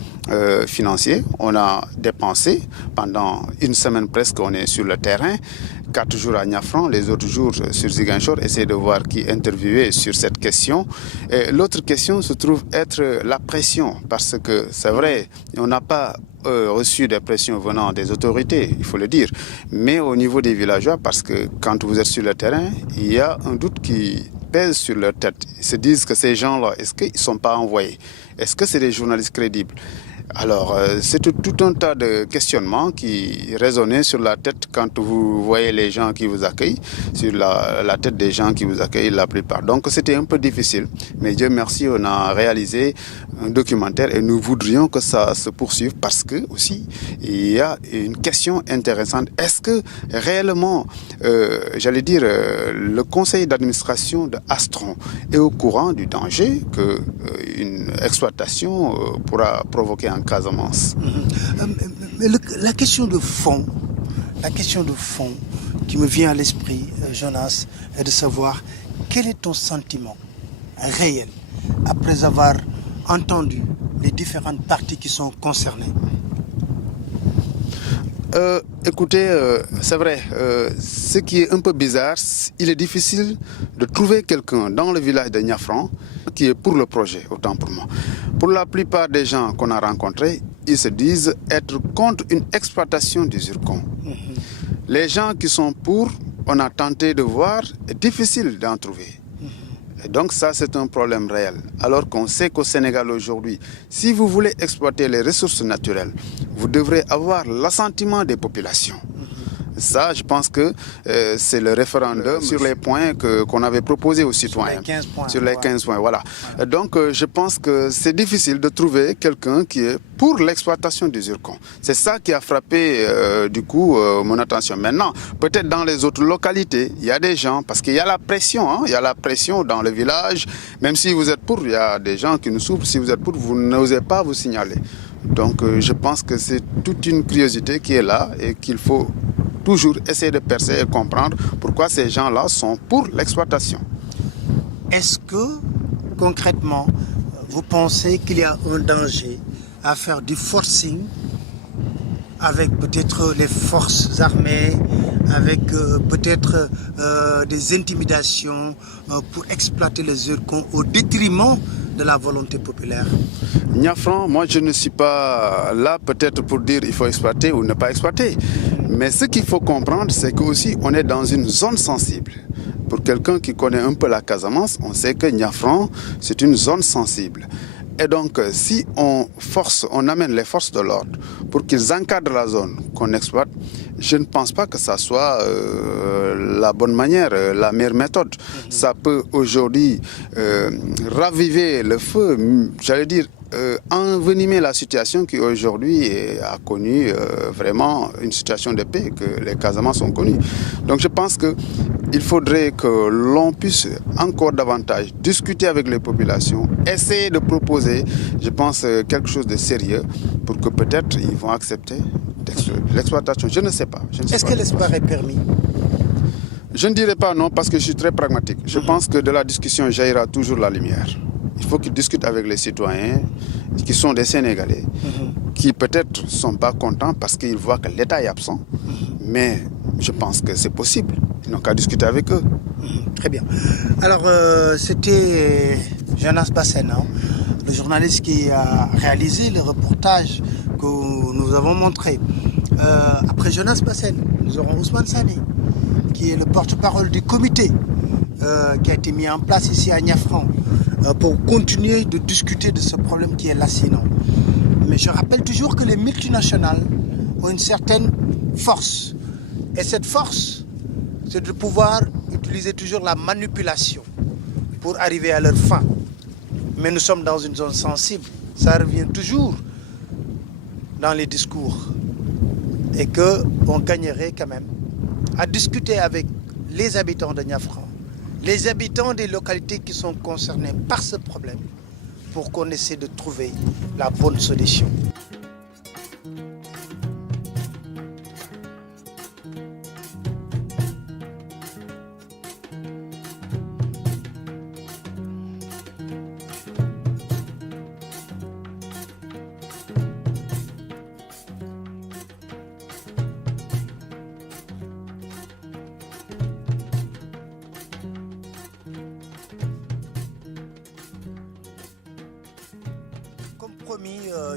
financier. On a dépensé pendant une semaine presque, on est sur le terrain. 4 jours à Niafran, les autres jours sur Ziguinchor, essayer de voir qui interviewait sur cette question. Et l'autre question se trouve être la pression, parce que c'est vrai, on n'a pas reçu des pressions venant des autorités, il faut le dire, mais au niveau des villageois, parce que quand vous êtes sur le terrain, il y a un doute qui pèse sur leur tête. Ils se disent que ces gens-là, est-ce qu'ils ne sont pas envoyés? Est-ce que c'est des journalistes crédibles? Alors, c'est tout un tas de questionnements qui résonnaient sur la tête quand vous voyez les gens qui vous accueillent, sur la tête des gens qui vous accueillent la plupart. Donc, c'était un peu difficile, mais Dieu merci, on a réalisé un documentaire et nous voudrions que ça se poursuive parce que aussi, il y a une question intéressante. Est-ce que réellement, j'allais dire, le conseil d'administration de Astron est au courant du danger qu'une exploitation pourra provoquer en Casamance? La question de fond qui me vient à l'esprit, Jonas, est de savoir quel est ton sentiment réel après avoir entendu les différentes parties qui sont concernées. Écoutez, c'est vrai, ce qui est un peu bizarre, il est difficile de trouver quelqu'un dans le village de Niafran qui est pour le projet, autant pour moi. Pour la plupart des gens qu'on a rencontrés, ils se disent être contre une exploitation du zircon. Les gens qui sont pour, on a tenté de voir, est difficile d'en trouver. Et donc ça, c'est un problème réel. Alors qu'on sait qu'au Sénégal aujourd'hui, si vous voulez exploiter les ressources naturelles, vous devrez avoir l'assentiment des populations. Ça, je pense que c'est le référendum sur les points qu'on avait proposés aux citoyens. Sur les 15 points, voilà. Donc, je pense que c'est difficile de trouver quelqu'un qui est pour l'exploitation du zircon. C'est ça qui a frappé, du coup, mon attention. Maintenant, peut-être dans les autres localités, il y a des gens, parce qu'il y a la pression, hein, il y a la pression dans le village. Même si vous êtes pour, il y a des gens qui nous souffrent. Si vous êtes pour, vous n'osez pas vous signaler. Donc je pense que c'est toute une curiosité qui est là et qu'il faut toujours essayer de percer et comprendre pourquoi ces gens-là sont pour l'exploitation. Est-ce que, concrètement, vous pensez qu'il y a un danger à faire du forcing avec peut-être les forces armées, avec peut-être des intimidations pour exploiter les zircons au détriment de la volonté populaire? Niafran, moi je ne suis pas là peut-être pour dire il faut exploiter ou ne pas exploiter. Mais ce qu'il faut comprendre, c'est qu'aussi on est dans une zone sensible. Pour quelqu'un qui connaît un peu la Casamance, on sait que Niafran, c'est une zone sensible. Et donc, si on amène les forces de l'ordre pour qu'ils encadrent la zone qu'on exploite, je ne pense pas que ça soit la bonne manière, la meilleure méthode. Ça peut aujourd'hui raviver le feu, j'allais dire, envenimer la situation qui aujourd'hui a connu vraiment une situation de paix que les Casamançais ont connue. Donc je pense qu'il faudrait que l'on puisse encore davantage discuter avec les populations, essayer de proposer, je pense, quelque chose de sérieux pour que peut-être ils vont accepter l'exploitation. Je ne sais pas. Est-ce que l'espoir est permis? Je ne dirais pas non parce que je suis très pragmatique. Je pense que de la discussion jaillira toujours la lumière. Il faut qu'ils discutent avec les citoyens qui sont des Sénégalais, qui peut-être ne sont pas contents parce qu'ils voient que l'État est absent. Mais je pense que c'est possible. Ils n'ont qu'à discuter avec eux. Très bien. Alors, c'était Jonas Bassène, le journaliste qui a réalisé le reportage que nous avons montré. Après Jonas Bassène, nous aurons Ousmane Sané, qui est le porte-parole du comité qui a été mis en place ici à Niafran pour continuer de discuter de ce problème qui est lancinant. Mais je rappelle toujours que les multinationales ont une certaine force. Et cette force, c'est de pouvoir utiliser toujours la manipulation pour arriver à leur fin. Mais nous sommes dans une zone sensible. Ça revient toujours dans les discours. Et qu'on gagnerait quand même à discuter avec les habitants de Niafran, les habitants des localités qui sont concernés par ce problème, pour qu'on essaie de trouver la bonne solution.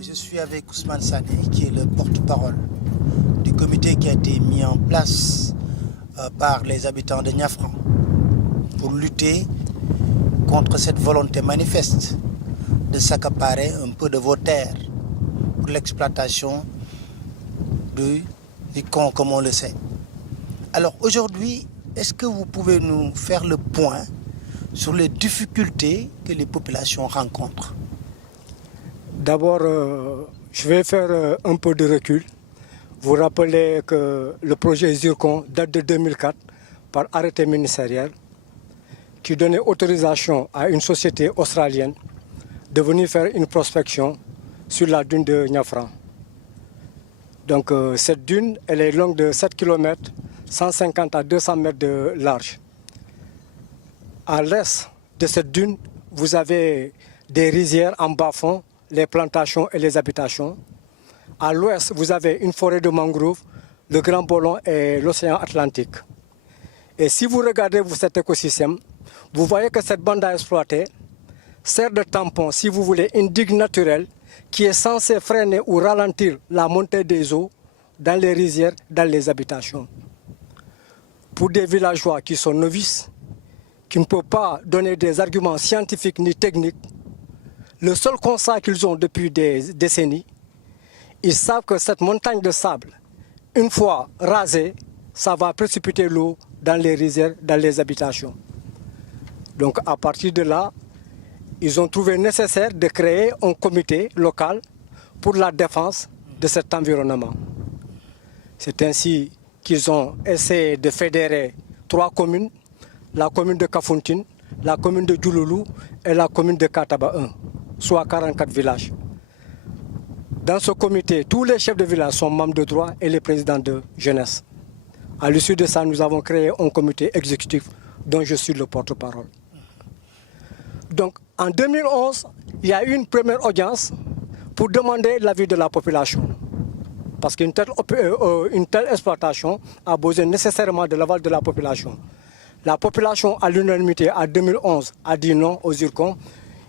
Je suis avec Ousmane Sané, qui est le porte-parole du comité qui a été mis en place par les habitants de Niafran pour lutter contre cette volonté manifeste de s'accaparer un peu de vos terres pour l'exploitation du zircon, comme on le sait. Alors aujourd'hui, est-ce que vous pouvez nous faire le point sur les difficultés que les populations rencontrent? D'abord, je vais faire un peu de recul. Vous rappelez que le projet Zircon date de 2004 par arrêté ministériel qui donnait autorisation à une société australienne de venir faire une prospection sur la dune de Niafran. Donc cette dune, elle est longue de 7 km, 150 à 200 mètres de large. À l'est de cette dune, vous avez des rizières en bas-fond, les plantations et les habitations. À l'ouest, vous avez une forêt de mangroves, le Grand Bolon et l'océan Atlantique. Et si vous regardez cet écosystème, vous voyez que cette bande à exploiter sert de tampon, si vous voulez, une digue naturelle qui est censée freiner ou ralentir la montée des eaux dans les rizières, dans les habitations. Pour des villageois qui sont novices, qui ne peuvent pas donner des arguments scientifiques ni techniques, le seul constat qu'ils ont depuis des décennies, ils savent que cette montagne de sable, une fois rasée, ça va précipiter l'eau dans les rizières, dans les habitations. Donc à partir de là, ils ont trouvé nécessaire de créer un comité local pour la défense de cet environnement. C'est ainsi qu'ils ont essayé de fédérer 3 communes, la commune de Kafountine, la commune de Djouloulou et la commune de Kataba 1, soit 44 villages. Dans ce comité, tous les chefs de village sont membres de droit et les présidents de jeunesse. À l'issue de ça, nous avons créé un comité exécutif dont je suis le porte-parole. Donc, en 2011, il y a eu une première audience pour demander l'avis de la population. Parce qu'une telle exploitation a besoin nécessairement de l'aval de la population. La population, à l'unanimité, en 2011, a dit non aux zircons.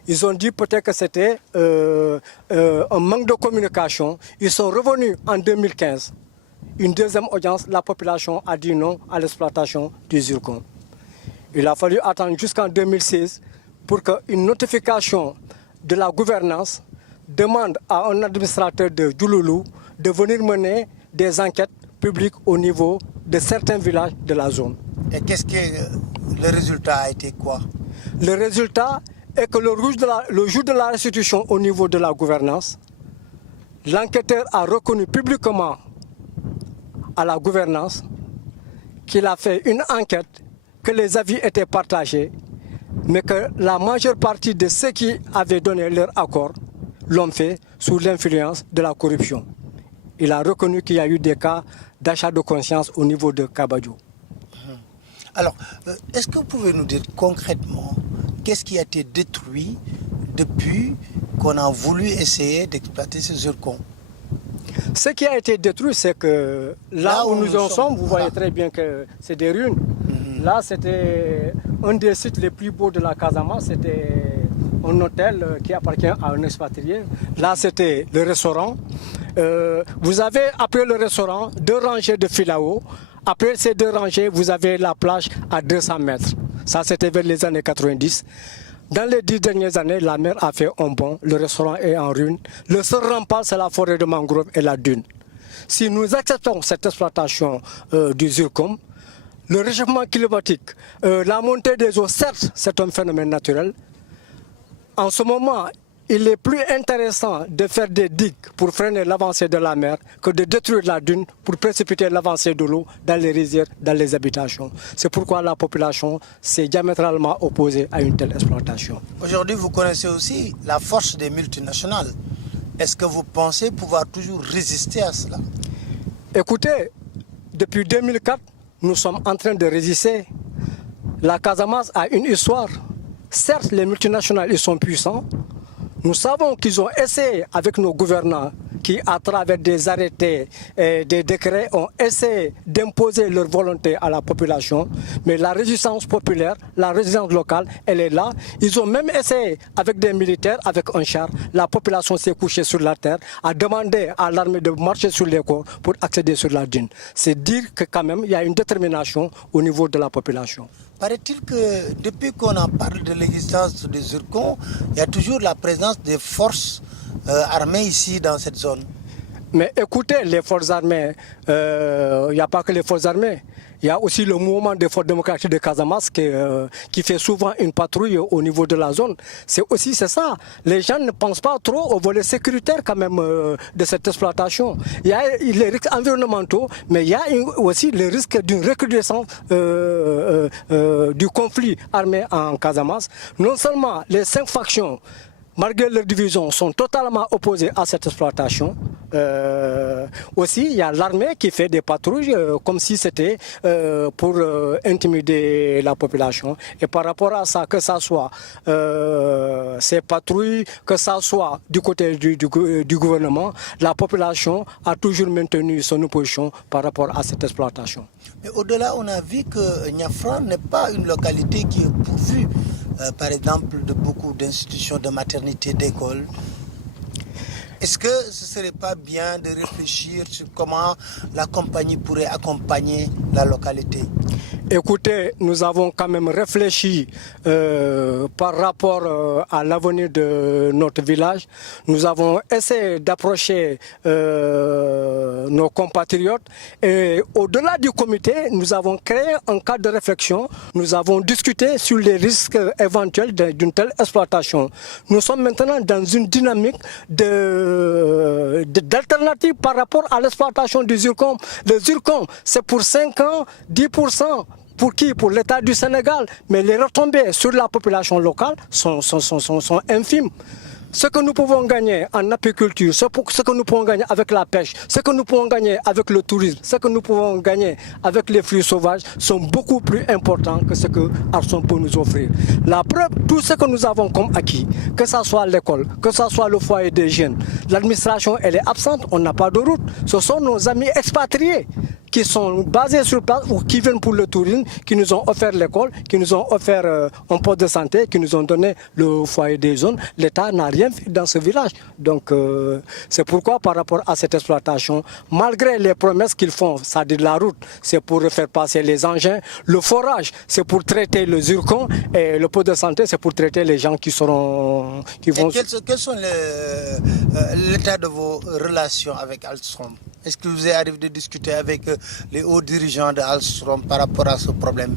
Ils ont dit peut-être que c'était un manque de communication. Ils sont revenus en 2015. Une deuxième audience, la population a dit non à l'exploitation du zircon. Il a fallu attendre jusqu'en 2016 pour qu'une notification de la gouvernance demande à un administrateur de Djouloulou de venir mener des enquêtes publiques au niveau de certains villages de la zone. Et qu'est-ce que le résultat a été quoi? Le résultat est que le jour de la restitution au niveau de la gouvernance, l'enquêteur a reconnu publiquement à la gouvernance qu'il a fait une enquête, que les avis étaient partagés, mais que la majeure partie de ceux qui avaient donné leur accord l'ont fait sous l'influence de la corruption. Il a reconnu qu'il y a eu des cas d'achat de conscience au niveau de Kabadjo. Alors, est-ce que vous pouvez nous dire concrètement qu'est-ce qui a été détruit depuis qu'on a voulu essayer d'exploiter ce zircon? Ce qui a été détruit, c'est que là où nous en sommes, vous voyez très bien que c'est des ruines. Là, c'était un des sites les plus beaux de la Casamance. C'était un hôtel qui appartient à un expatrié. Là, c'était le restaurant. Vous avez, après le restaurant, 2 rangées de filao. Après ces 2 rangées, vous avez la plage à 200 mètres. Ça, c'était vers les années 90. Dans les 10 dernières années, la mer a fait un bond. Le restaurant est en ruine. Le seul rempart, c'est la forêt de mangrove et la dune. Si nous acceptons cette exploitation du zircon, le réchauffement climatique, la montée des eaux, certes, c'est un phénomène naturel. En ce moment, il est plus intéressant de faire des digues pour freiner l'avancée de la mer que de détruire la dune pour précipiter l'avancée de l'eau dans les rizières, dans les habitations. C'est pourquoi la population s'est diamétralement opposée à une telle exploitation. Aujourd'hui, vous connaissez aussi la force des multinationales. Est-ce que vous pensez pouvoir toujours résister à cela? Écoutez, depuis 2004, nous sommes en train de résister. La Casamance a une histoire. Certes, les multinationales ils sont puissants. Nous savons qu'ils ont essayé avec nos gouvernants qui, à travers des arrêtés et des décrets, ont essayé d'imposer leur volonté à la population. Mais la résistance populaire, la résistance locale, elle est là. Ils ont même essayé avec des militaires, avec un char. La population s'est couchée sur la terre, a demandé à l'armée de marcher sur les corps pour accéder sur la dune. C'est dire que quand même, il y a une détermination au niveau de la population. Paraît-il que depuis qu'on en parle de l'existence des zircons, il y a toujours la présence des forces armées ici dans cette zone. Mais écoutez, les forces armées, il n'y a pas que les forces armées. Il y a aussi le mouvement des forces démocratiques de Casamance qui fait souvent une patrouille au niveau de la zone. C'est ça. Les gens ne pensent pas trop au volet sécuritaire quand même de cette exploitation. Il y a les risques environnementaux, mais il y a aussi le risque d'une recrudescence du conflit armé en Casamance. Non seulement les 5 factions, malgré leur division, sont totalement opposées à cette exploitation. Aussi, il y a l'armée qui fait des patrouilles comme si c'était pour intimider la population. Et par rapport à ça, que ça soit ces patrouilles, que ça soit du côté du gouvernement, la population a toujours maintenu son opposition par rapport à cette exploitation. Mais au-delà, on a vu que Niafran n'est pas une localité qui est pourvue, par exemple, de beaucoup d'institutions de maternité, d'écoles. Est-ce que ce ne serait pas bien de réfléchir sur comment la compagnie pourrait accompagner la localité? Écoutez, nous avons quand même réfléchi par rapport à l'avenir de notre village. Nous avons essayé d'approcher nos compatriotes et au-delà du comité, nous avons créé un cadre de réflexion. Nous avons discuté sur les risques éventuels d'une telle exploitation. Nous sommes maintenant dans une dynamique d'alternative par rapport à l'exploitation du zircon. Le zircon, c'est pour 5 ans, 10%. Pour qui? Pour l'État du Sénégal. Mais les retombées sur la population locale sont infimes. Ce que nous pouvons gagner en apiculture, ce que nous pouvons gagner avec la pêche, ce que nous pouvons gagner avec le tourisme, ce que nous pouvons gagner avec les fruits sauvages sont beaucoup plus importants que ce que Arson peut nous offrir. La preuve, tout ce que nous avons comme acquis, que ce soit l'école, que ce soit le foyer des jeunes, l'administration elle est absente, on n'a pas de route. Ce sont nos amis expatriés qui sont basés sur place ou qui viennent pour le tourisme, qui nous ont offert l'école, qui nous ont offert un poste de santé, qui nous ont donné le foyer des zones. L'État n'a rien fait dans ce village. Donc c'est pourquoi par rapport à cette exploitation, malgré les promesses qu'ils font, c'est-à-dire la route, c'est pour faire passer les engins, le forage, c'est pour traiter le zircon, et le poste de santé, c'est pour traiter les gens qui seront... Quels sont l'état de vos relations avec Alstom? Est-ce que vous arrivez de discuter avec les hauts dirigeants de Alstom par rapport à ce problème?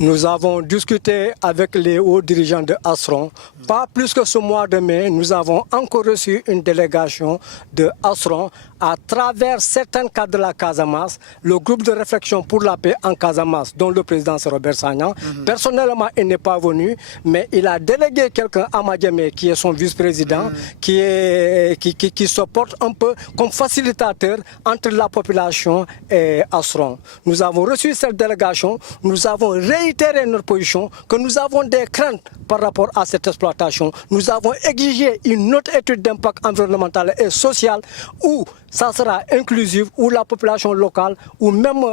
Nous avons discuté avec les hauts dirigeants de Alstom. Pas plus que ce mois de mai, nous avons encore reçu une délégation de Alstom à travers certains cadres de la Casamance, le groupe de réflexion pour la paix en Casamance, dont le président c'est Robert Sagnan. Personnellement, il n'est pas venu, mais il a délégué quelqu'un à Madiamé, qui est son vice-président, qui se porte un peu comme facilitateur entre la population et Alstom. Nous avons reçu cette délégation, nous avons réitéré notre position, que nous avons des craintes par rapport à cette exploitation. Nous avons exigé une autre étude d'impact environnemental et social où ça sera inclusif, où la population locale, ou même,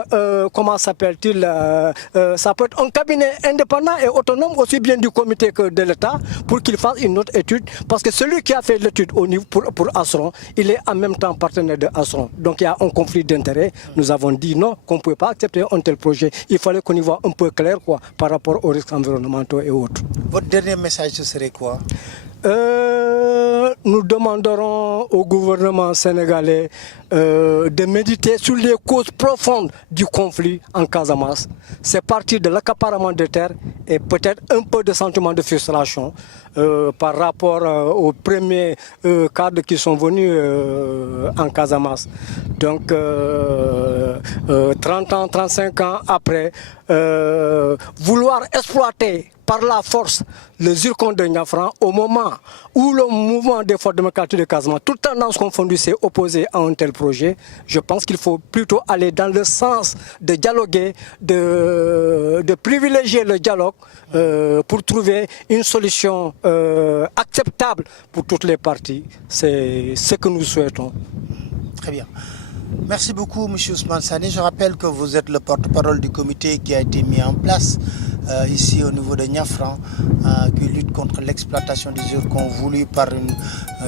comment s'appelle-t-il, ça peut être un cabinet indépendant et autonome aussi bien du comité que de l'État pour qu'il fasse une autre étude. Parce que celui qui a fait l'étude au niveau pour Alstom, il est en même temps partenaire de Alstom. Donc il y a un conflit d'intérêts. Nous avons dit non, qu'on ne pouvait pas accepter un tel projet. Il fallait qu'on y voit un peu clair par rapport aux risques environnementaux et autres. Votre dernier message, ce serait quoi? Nous demanderons au gouvernement sénégalais de méditer sur les causes profondes du conflit en Casamance. C'est parti de l'accaparement de terres et peut-être un peu de sentiment de frustration par rapport aux premiers cadres qui sont venus en Casamance. Donc 30 ans, 35 ans après, vouloir exploiter par la force le zircon de Niafran au moment où le mouvement des forces démocratiques de Casamance, toute tendance confondue, s'est opposé à un tel projet. Je pense qu'il faut plutôt aller dans le sens de dialoguer, de privilégier le dialogue pour trouver une solution acceptable pour toutes les parties. C'est ce que nous souhaitons. Très bien. Merci beaucoup, M. Ousmane Sané. Je rappelle que vous êtes le porte-parole du comité qui a été mis en place ici au niveau de Niafran, qui lutte contre l'exploitation des zircons voulue par une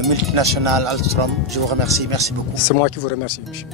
multinationale Alstom. Je vous remercie. Merci beaucoup. C'est moi qui vous remercie, monsieur.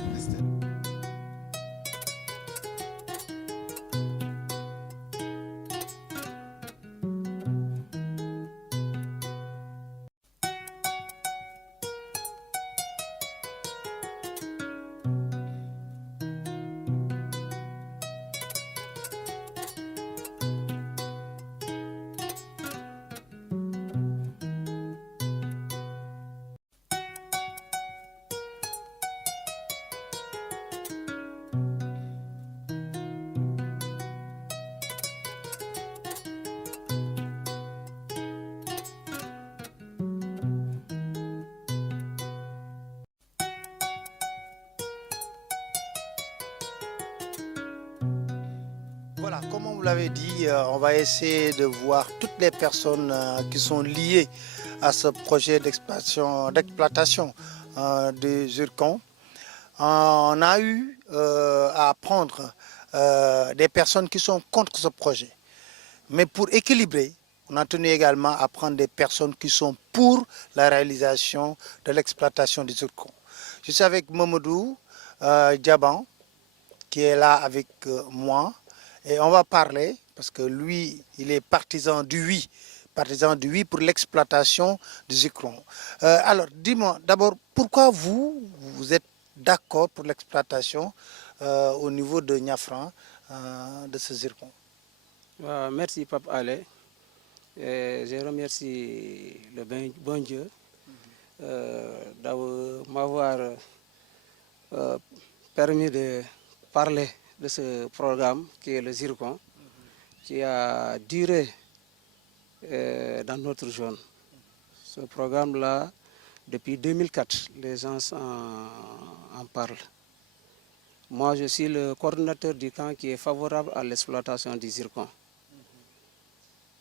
Voilà, comme on vous l'avait dit, on va essayer de voir toutes les personnes qui sont liées à ce projet d'exploitation du zircon. On a eu à prendre des personnes qui sont contre ce projet. Mais pour équilibrer, on a tenu également à prendre des personnes qui sont pour la réalisation de l'exploitation du zircon. Je suis avec Mamadou Diaban, qui est là avec moi. Et on va parler, parce que lui, il est partisan du oui pour l'exploitation du zircon. Alors, dis-moi, d'abord, pourquoi vous êtes d'accord pour l'exploitation au niveau de Niafran de ce zircon? Merci, Pape Allais. Je remercie le bon Dieu d'avoir m'avoir permis de parler de ce programme qui est le zircon, qui a duré dans notre zone. Ce programme-là, depuis 2004, les gens en parlent. Moi, je suis le coordinateur du camp qui est favorable à l'exploitation du zircon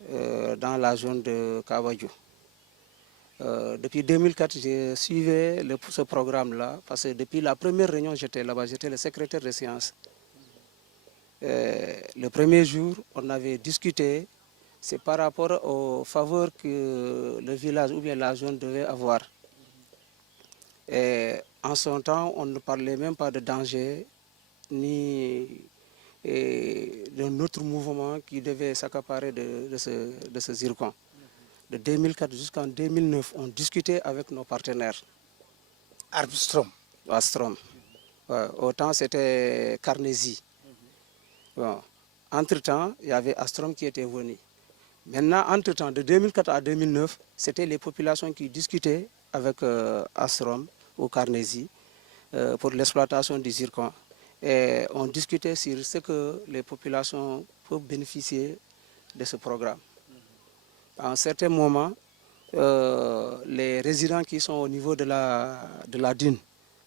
dans la zone de Kabadjo. Depuis 2004, je suivais ce programme-là parce que depuis la première réunion, j'étais là-bas, j'étais le secrétaire de séance. Le premier jour, on avait discuté, c'est par rapport aux faveurs que le village ou bien la zone devait avoir. Et en son temps, on ne parlait même pas de danger ni d'un autre mouvement qui devait s'accaparer de ce zircon. De 2004 jusqu'en 2009, on discutait avec nos partenaires. Armstrong. Astrom. Ouais, autant c'était Carnegie. Bon. Entre-temps, il y avait Astrom qui était venu. Maintenant, entre-temps, de 2004 à 2009, c'était les populations qui discutaient avec Astrom ou Carnegie pour l'exploitation du zircon. Et on discutait sur ce que les populations peuvent bénéficier de ce programme. À un certain moment, les résidents qui sont au niveau de la dune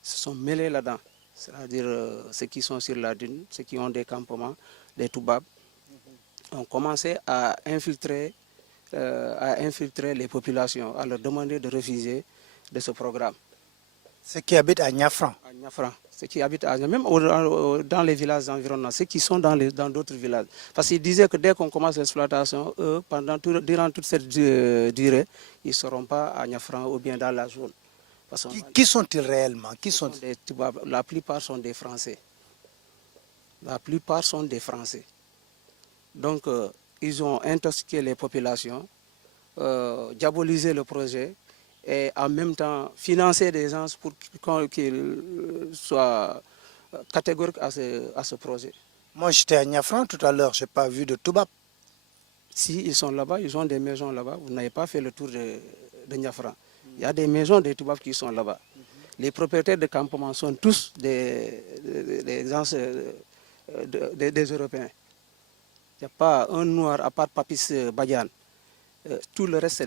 se sont mêlés là-dedans. C'est-à-dire ceux qui sont sur la dune, ceux qui ont des campements, des toubabs, ont commencé à infiltrer les populations, à leur demander de refuser de ce programme. Ceux qui habitent à Niafran. À Niafran. Ceux qui habitent même dans les villages environnants, ceux qui sont dans d'autres villages. Parce qu'ils disaient que dès qu'on commence l'exploitation, eux, durant toute cette durée, ils ne seront pas à Niafran ou bien dans la zone. Qui sont-ils réellement? La plupart sont des Français. La plupart sont des Français. Donc, ils ont intoxiqué les populations, diabolisé le projet, et en même temps financer des gens pour qu'ils soient catégoriques à ce projet. Moi, j'étais à Niafran tout à l'heure, je n'ai pas vu de Toubab. Si, ils sont là-bas, ils ont des maisons là-bas. Vous n'avez pas fait le tour de Niafran. Il y a des maisons des Toubab qui sont là-bas. Les propriétaires de campements sont tous des Européens. Il n'y a pas un noir à part Papis Badian. Tout le reste,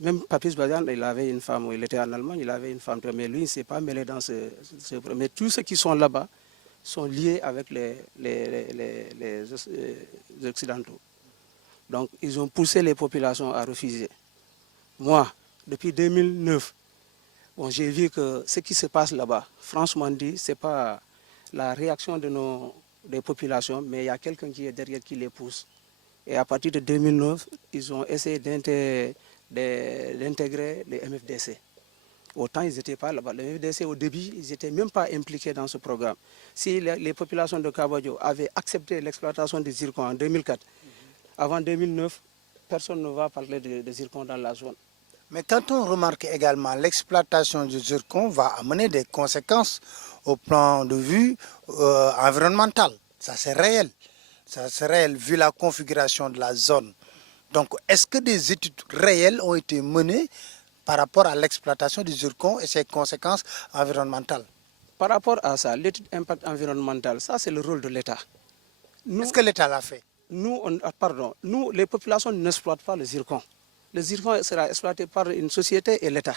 même Papis Badian, il avait une femme, il était en Allemagne, il avait une femme, mais lui, il ne s'est pas mêlé dans ce. Mais tous ceux qui sont là-bas sont liés avec les Occidentaux. Donc, ils ont poussé les populations à refuser. Moi, depuis 2009, j'ai vu que ce qui se passe là-bas, franchement dit, ce n'est pas la réaction des populations, mais il y a quelqu'un qui est derrière qui les pousse. Et à partir de 2009, ils ont essayé d'intégrer les MFDC. Autant ils n'étaient pas là-bas. Les MFDC, au début, ils n'étaient même pas impliqués dans ce programme. Si les populations de Kabadjo avaient accepté l'exploitation du zircon en 2004, avant 2009, personne ne va parler de zircon dans la zone. Mais quand on remarque également l'exploitation du zircon va amener des conséquences au plan de vue environnemental. Ça, c'est réel. Ça, c'est réel vu la configuration de la zone. Donc, est-ce que des études réelles ont été menées par rapport à l'exploitation du zircon et ses conséquences environnementales? Par rapport à ça, l'étude impact environnemental, ça c'est le rôle de l'État. Est-ce que l'État l'a fait? Nous, les populations n'exploitent pas le zircon. Le zircon sera exploité par une société et l'État.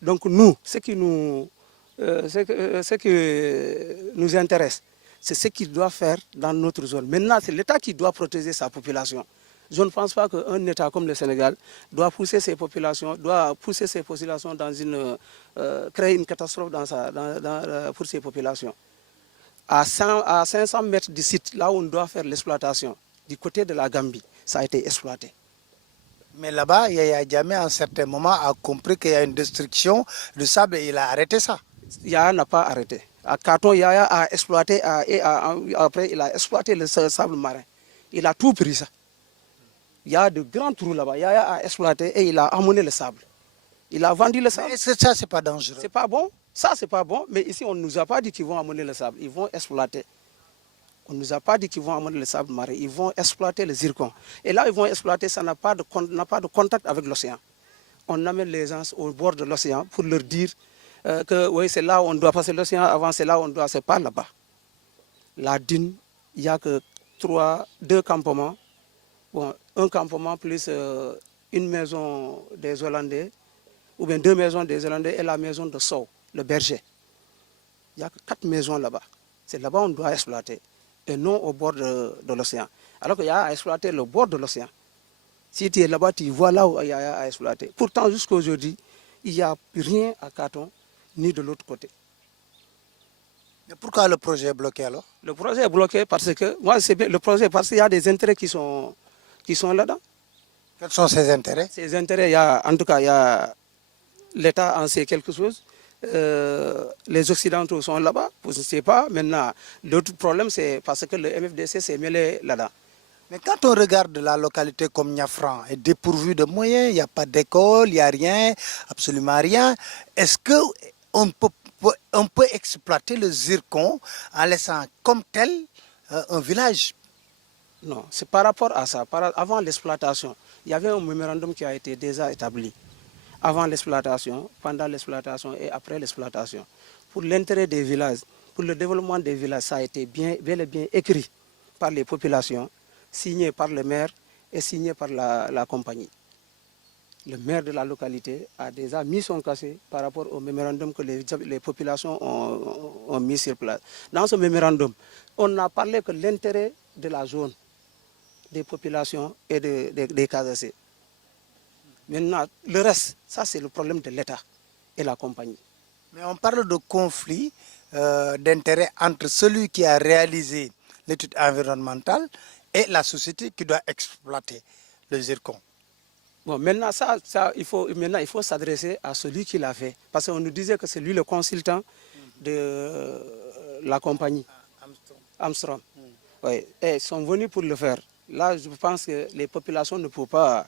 Donc nous, ce qui nous intéresse, c'est ce qu'il doit faire dans notre zone. Maintenant, c'est l'État qui doit protéger sa population. Je ne pense pas qu'un État comme le Sénégal doit pousser ses populations dans créer une catastrophe pour ses populations. À 500 mètres du site, là où on doit faire l'exploitation, du côté de la Gambie, ça a été exploité. Mais là-bas, Yaya Jammeh, à un certain moment, a compris qu'il y a une destruction du sable et il a arrêté ça. Yaya n'a pas arrêté. À Carton, Yaya a exploité, après il a exploité le sable marin. Il a tout pris ça. Il y a de grands trous là-bas. Yaya a exploité et il a amené le sable. Il a vendu le sable. Est-ce que ça, c'est pas dangereux? C'est pas bon. Ça, c'est pas bon. Mais ici, on ne nous a pas dit qu'ils vont amener le sable. Ils vont exploiter. On ne nous a pas dit qu'ils vont amener le sable marin. Ils vont exploiter le zircon. Et là, ils vont exploiter, ça n'a pas de contact avec l'océan. On amène les gens au bord de l'océan pour leur dire que oui, c'est là où on doit passer l'océan. Avant, c'est là où on doit. C'est pas là-bas. La dune, il n'y a que 2 campements. Bon, un campement plus une maison des Hollandais ou bien 2 maisons des Zélandais et la maison de Sow, le berger. Il y a 4 maisons là-bas. C'est là-bas qu'on doit exploiter et non au bord de l'océan. Alors qu'il y a à exploiter le bord de l'océan. Si tu es là-bas, tu vois là où il y a à exploiter. Pourtant, jusqu'à aujourd'hui, il n'y a rien à Caton ni de l'autre côté. Mais pourquoi le projet est bloqué alors? Le projet est bloqué parce que, moi, c'est bien, le projet parce qu'il y a des intérêts qui sont là-dedans. Quels sont ces intérêts? Ces intérêts, il y a, en tout cas, il y a l'État en sait quelque chose. Les Occidentaux sont là-bas, je ne sais pas. Maintenant, l'autre problème, c'est parce que le MFDC s'est mêlé là-dedans. Mais quand on regarde la localité comme Niafran, est dépourvue de moyens, il n'y a pas d'école, il n'y a rien, absolument rien. Est-ce qu'on peut exploiter le zircon en laissant comme tel un village? Non, c'est par rapport à ça. Avant l'exploitation, il y avait un mémorandum qui a été déjà établi. Avant l'exploitation, pendant l'exploitation et après l'exploitation. Pour l'intérêt des villages, pour le développement des villages, ça a été bel et bien écrit par les populations, signé par le maire et signé par la compagnie. Le maire de la localité a déjà mis son cachet par rapport au mémorandum que les populations ont mis sur place. Dans ce mémorandum, on n'a parlé que de l'intérêt de la zone, des populations et des Casacés. Maintenant, le reste, ça c'est le problème de l'État et la compagnie. Mais on parle de conflit d'intérêt entre celui qui a réalisé l'étude environnementale et la société qui doit exploiter le zircon. Bon, maintenant, il faut s'adresser à celui qui l'a fait. Parce qu'on nous disait que c'est lui le consultant de la compagnie, Armstrong. Oui, et ils sont venus pour le faire. Là, je pense que les populations ne peuvent pas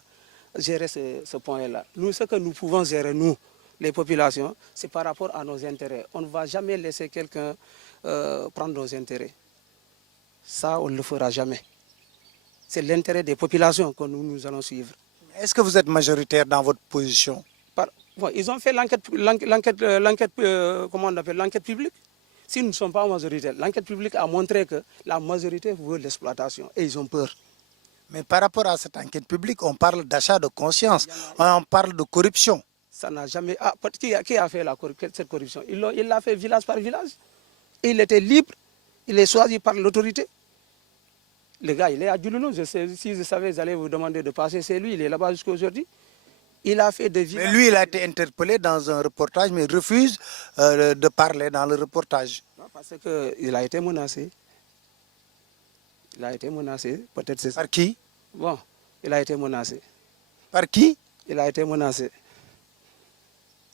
gérer ce point-là. Nous, ce que nous pouvons gérer, nous, les populations, c'est par rapport à nos intérêts. On ne va jamais laisser quelqu'un prendre nos intérêts. Ça, on ne le fera jamais. C'est l'intérêt des populations que nous allons suivre. Est-ce que vous êtes majoritaire dans votre position? Bon, ils ont fait l'enquête publique. Si nous ne sommes pas majoritaires, l'enquête publique a montré que la majorité veut l'exploitation et ils ont peur. Mais par rapport à cette enquête publique, on parle d'achat de conscience, on parle de corruption. Ça n'a jamais... Ah, qui a fait cette corruption? Il l'a fait village par village. Il était libre, il est choisi par l'autorité. Le gars, il est à Djoulounou. Si je savais, j'allais vous demander de passer. C'est lui, il est là-bas jusqu'à aujourd'hui. Il a fait des villages. Mais lui, il a été interpellé dans un reportage, mais il refuse de parler dans le reportage. Non, parce qu'il a été menacé. Il a été menacé, peut-être c'est ça. Par qui? Bon, il a été menacé. Par qui? Il a été menacé.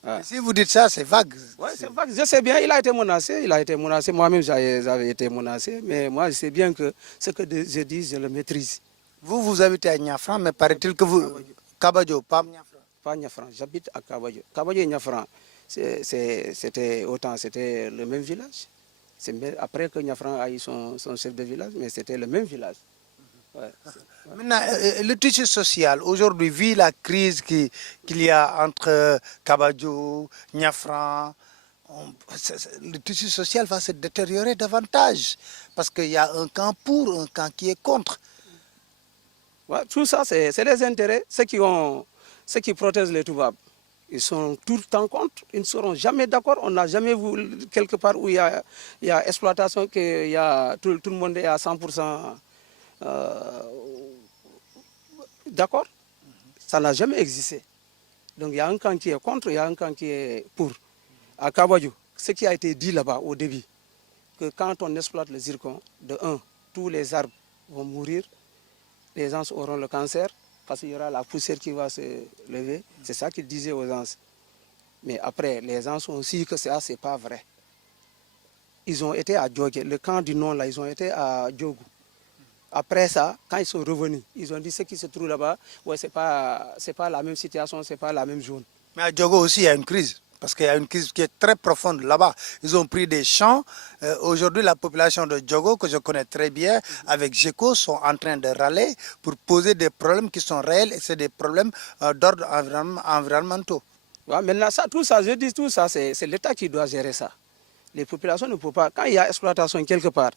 Ah. Si vous dites ça, c'est vague. Oui, c'est vague. Je sais bien, il a été menacé. Il a été menacé. Moi-même, j'avais été menacé. Mais moi, je sais bien que ce que je dis, je le maîtrise. Vous habitez à Niafran, mais paraît-il que vous... Kabadjo, pas Niafran. Pas Niafran, j'habite à Kabadjo. Kabadjo et Niafran, c'était le même village. Après que Niafran a eu son chef de village, mais c'était le même village. Ouais. Maintenant, le tissu social, aujourd'hui, vu la crise qu'il y a entre Kabadjo, Niafran, le tissu social va se détériorer davantage parce qu'il y a un camp pour, un camp qui est contre. Ouais, tout ça, c'est les intérêts. Ceux qui protègent les Toubabs, ils sont tout le temps contre. Ils ne seront jamais d'accord. On n'a jamais vu quelque part où il y a exploitation, que tout le monde est à 100% d'accord. Ça n'a jamais existé. Donc il y a un camp qui est contre, il y a un camp qui est pour. À Kabadjo, ce qui a été dit là-bas au début, que quand on exploite le zircon, de un, tous les arbres vont mourir, les gens auront le cancer, parce qu'il y aura la poussière qui va se lever. C'est ça qu'ils disaient aux gens. Mais après, les gens ont aussi que ça, c'est pas vrai. Ils ont été à Djogé, le camp du nom là, ils ont été à Djogou. Après ça, quand ils sont revenus, ils ont dit ce qui se trouve là-bas, ouais, c'est pas la même situation, c'est pas la même zone. Mais à Djogo aussi, il y a une crise. Parce qu'il y a une crise qui est très profonde là-bas. Ils ont pris des champs. Aujourd'hui, la population de Djogo, que je connais très bien, avec GECO, sont en train de râler pour poser des problèmes qui sont réels. Et c'est des problèmes d'ordre environnementaux. Ouais, maintenant, tout ça, je dis tout ça, c'est l'État qui doit gérer ça. Les populations ne peuvent pas. Quand il y a exploitation quelque part,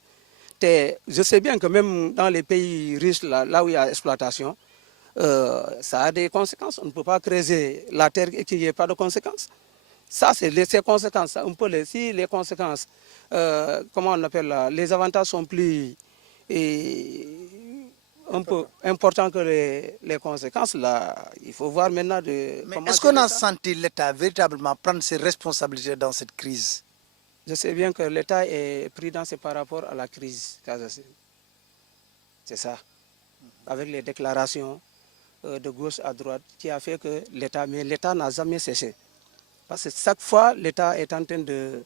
je sais bien que même dans les pays riches, là où il y a exploitation, ça a des conséquences. On ne peut pas creuser la terre et qu'il n'y ait pas de conséquences. Ça, c'est ces conséquences. On peut si les conséquences, comment on appelle là, les avantages sont plus un peu importants que les conséquences, là, il faut voir maintenant de... Mais est-ce qu'on a senti l'État véritablement prendre ses responsabilités dans cette crise? Je sais bien que l'État est prudent, c'est par rapport à la crise. C'est ça. Avec les déclarations de gauche à droite qui a fait que l'État... Mais l'État n'a jamais cessé. Parce que chaque fois, l'État est en train de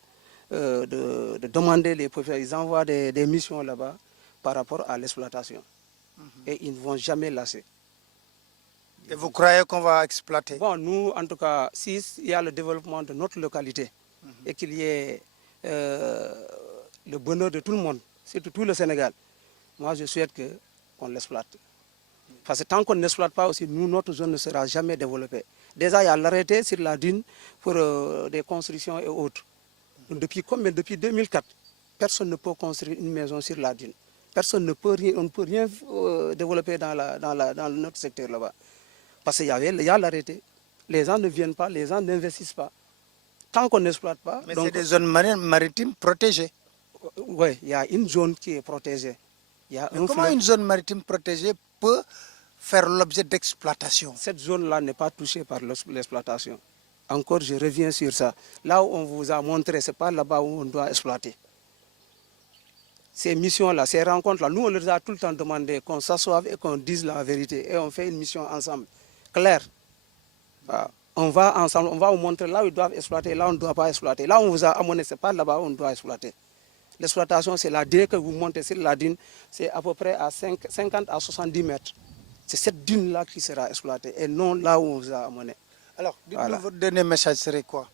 demander les populations. Ils envoient des missions là-bas par rapport à l'exploitation. Et ils ne vont jamais lâcher. Et vous croyez qu'on va exploiter? Bon, nous, en tout cas, s'il y a le développement de notre localité et qu'il y ait le bonheur de tout le monde, surtout tout le Sénégal, moi je souhaite qu'on l'exploite. Parce que tant qu'on n'exploite pas aussi, nous, notre zone ne sera jamais développée. Déjà, il y a l'arrêté sur la dune pour des constructions et autres. Depuis 2004, personne ne peut construire une maison sur la dune. Personne ne peut rien, on ne peut rien développer dans notre secteur là-bas. Parce qu'il y a l'arrêté. Les gens ne viennent pas, les gens n'investissent pas. Tant qu'on n'exploite pas... Mais c'est des zones maritimes protégées. Oui, il y a une zone qui est protégée. Mais comment une zone maritime protégée peut faire l'objet d'exploitation? Cette zone-là n'est pas touchée par l'exploitation. Encore, je reviens sur ça. Là où on vous a montré, ce n'est pas là-bas où on doit exploiter. Ces missions-là, ces rencontres-là, nous, on leur a tout le temps demandé qu'on s'assoive et qu'on dise la vérité. Et on fait une mission ensemble, claire. On va ensemble, on va vous montrer là où ils doivent exploiter, là où on ne doit pas exploiter. Là où on vous a amené, ce n'est pas là-bas où on doit exploiter. L'exploitation, c'est la dune que vous montez sur la dune, c'est à peu près à 50 à 70 mètres. C'est cette dune-là qui sera exploitée et non là où on vous a amené. Alors, dites-nous, votre dernier message serait quoi?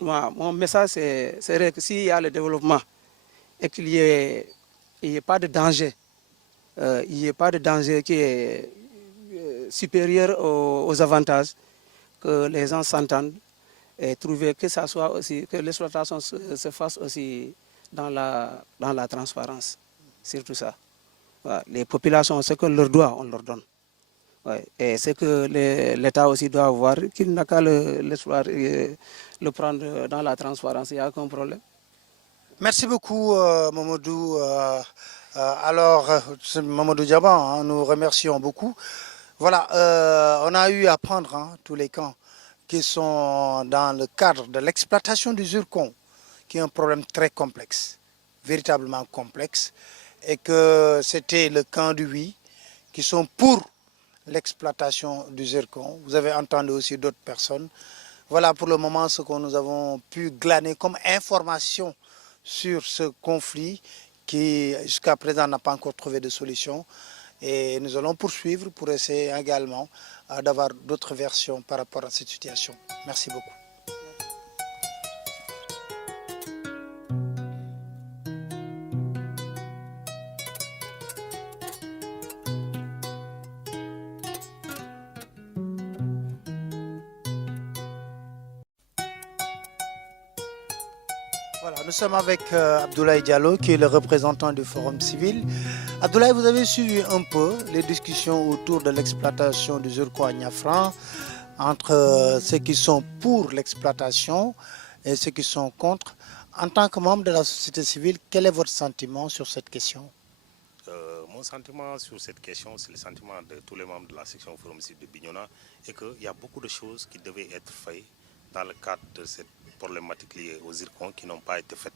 Mon message serait que s'il y a le développement et qu'il n'y ait pas de danger, il n'y ait pas de danger qui est supérieur aux avantages, que les gens s'entendent et trouver que ça soit aussi, que l'exploitation se fasse aussi dans la transparence. C'est tout ça. Voilà. Les populations, ce qu'on leur doit, on leur donne. Ouais. Et ce que l'État aussi doit avoir, qu'il n'a qu'à le prendre dans la transparence, il n'y a aucun problème. Merci beaucoup, Mamadou. Mamadou Diaban, nous remercions beaucoup. Voilà, on a eu à prendre tous les camps qui sont dans le cadre de l'exploitation du zircon, qui est un problème très complexe, véritablement complexe, et que c'était le camp du oui, qui sont pour l'exploitation du zircon. Vous avez entendu aussi d'autres personnes. Voilà pour le moment ce que nous avons pu glaner comme information sur ce conflit qui jusqu'à présent n'a pas encore trouvé de solution. Et nous allons poursuivre pour essayer également d'avoir d'autres versions par rapport à cette situation. Merci beaucoup. Voilà, nous sommes avec Abdoulaye Diallo, qui est le représentant du Forum civil. Abdoulaye, vous avez suivi un peu les discussions autour de l'exploitation du zircon à Niafran entre ceux qui sont pour l'exploitation et ceux qui sont contre. En tant que membre de la société civile, quel est votre sentiment sur cette question? Mon sentiment sur cette question, c'est le sentiment de tous les membres de la section Forum civil de Bignona, et qu'il y a beaucoup de choses qui devaient être faites dans le cadre de cette problématique liée aux zircons qui n'ont pas été faites.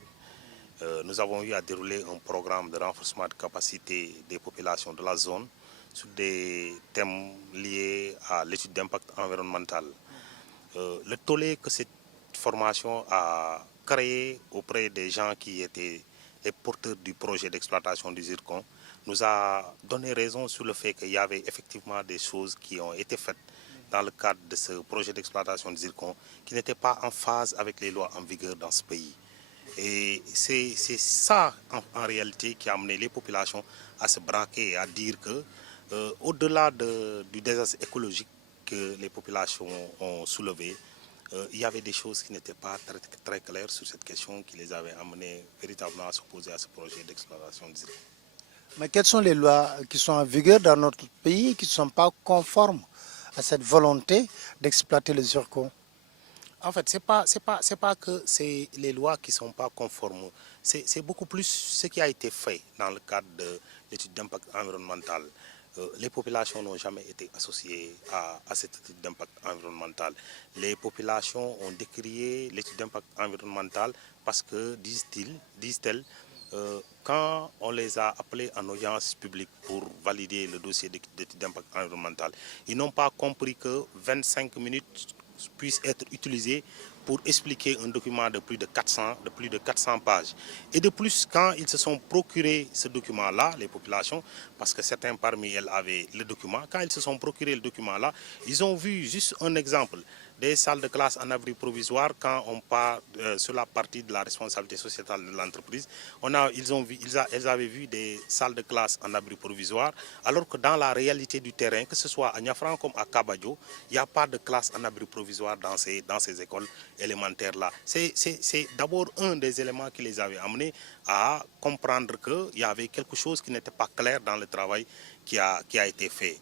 Nous avons eu à dérouler un programme de renforcement de capacité des populations de la zone sur des thèmes liés à l'étude d'impact environnemental. Le tollé que cette formation a créé auprès des gens qui étaient les porteurs du projet d'exploitation du zircon nous a donné raison sur le fait qu'il y avait effectivement des choses qui ont été faites dans le cadre de ce projet d'exploitation du zircon qui n'était pas en phase avec les lois en vigueur dans ce pays. Et c'est ça en réalité qui a amené les populations à se braquer et à dire que au-delà du désastre écologique que les populations ont soulevé, il y avait des choses qui n'étaient pas très claires sur cette question qui les avait amenés véritablement à s'opposer à ce projet d'exploitation du zircon. Mais quelles sont les lois qui sont en vigueur dans notre pays qui ne sont pas conformes à cette volonté d'exploiter le zircon? En fait, ce n'est pas que c'est les lois qui ne sont pas conformes. C'est beaucoup plus ce qui a été fait dans le cadre de l'étude d'impact environnemental. Les populations n'ont jamais été associées à cette étude d'impact environnemental. Les populations ont décrié l'étude d'impact environnemental parce que, disent-elles, quand on les a appelés en audience publique pour valider le dossier d'étude d'impact environnemental, ils n'ont pas compris que 25 minutes puissent être utilisées pour expliquer un document de plus de 400 pages. Et de plus, quand ils se sont procurés ce document-là, les populations, parce que certains parmi elles avaient le document, quand ils se sont procurés le document-là, ils ont vu juste un exemple des salles de classe en abri provisoire quand on part sur la partie de la responsabilité sociétale de l'entreprise. Elles avaient vu des salles de classe en abri provisoire, alors que dans la réalité du terrain, que ce soit à Niafran comme à Kabadjo, il n'y a pas de classe en abri provisoire dans ces écoles élémentaires-là. C'est d'abord un des éléments qui les avait amenés à comprendre qu'il y avait quelque chose qui n'était pas clair dans le travail qui a été fait.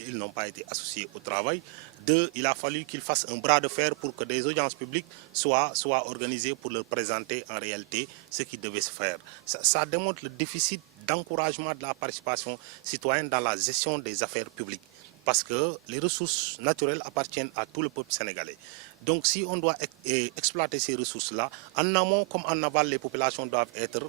Ils n'ont pas été associés au travail. 2, il a fallu qu'ils fassent un bras de fer pour que des audiences publiques soient organisées pour leur présenter en réalité ce qui devait se faire. Ça démontre le déficit d'encouragement de la participation citoyenne dans la gestion des affaires publiques. Parce que les ressources naturelles appartiennent à tout le peuple sénégalais. Donc si on doit exploiter ces ressources-là, en amont comme en aval, les populations doivent être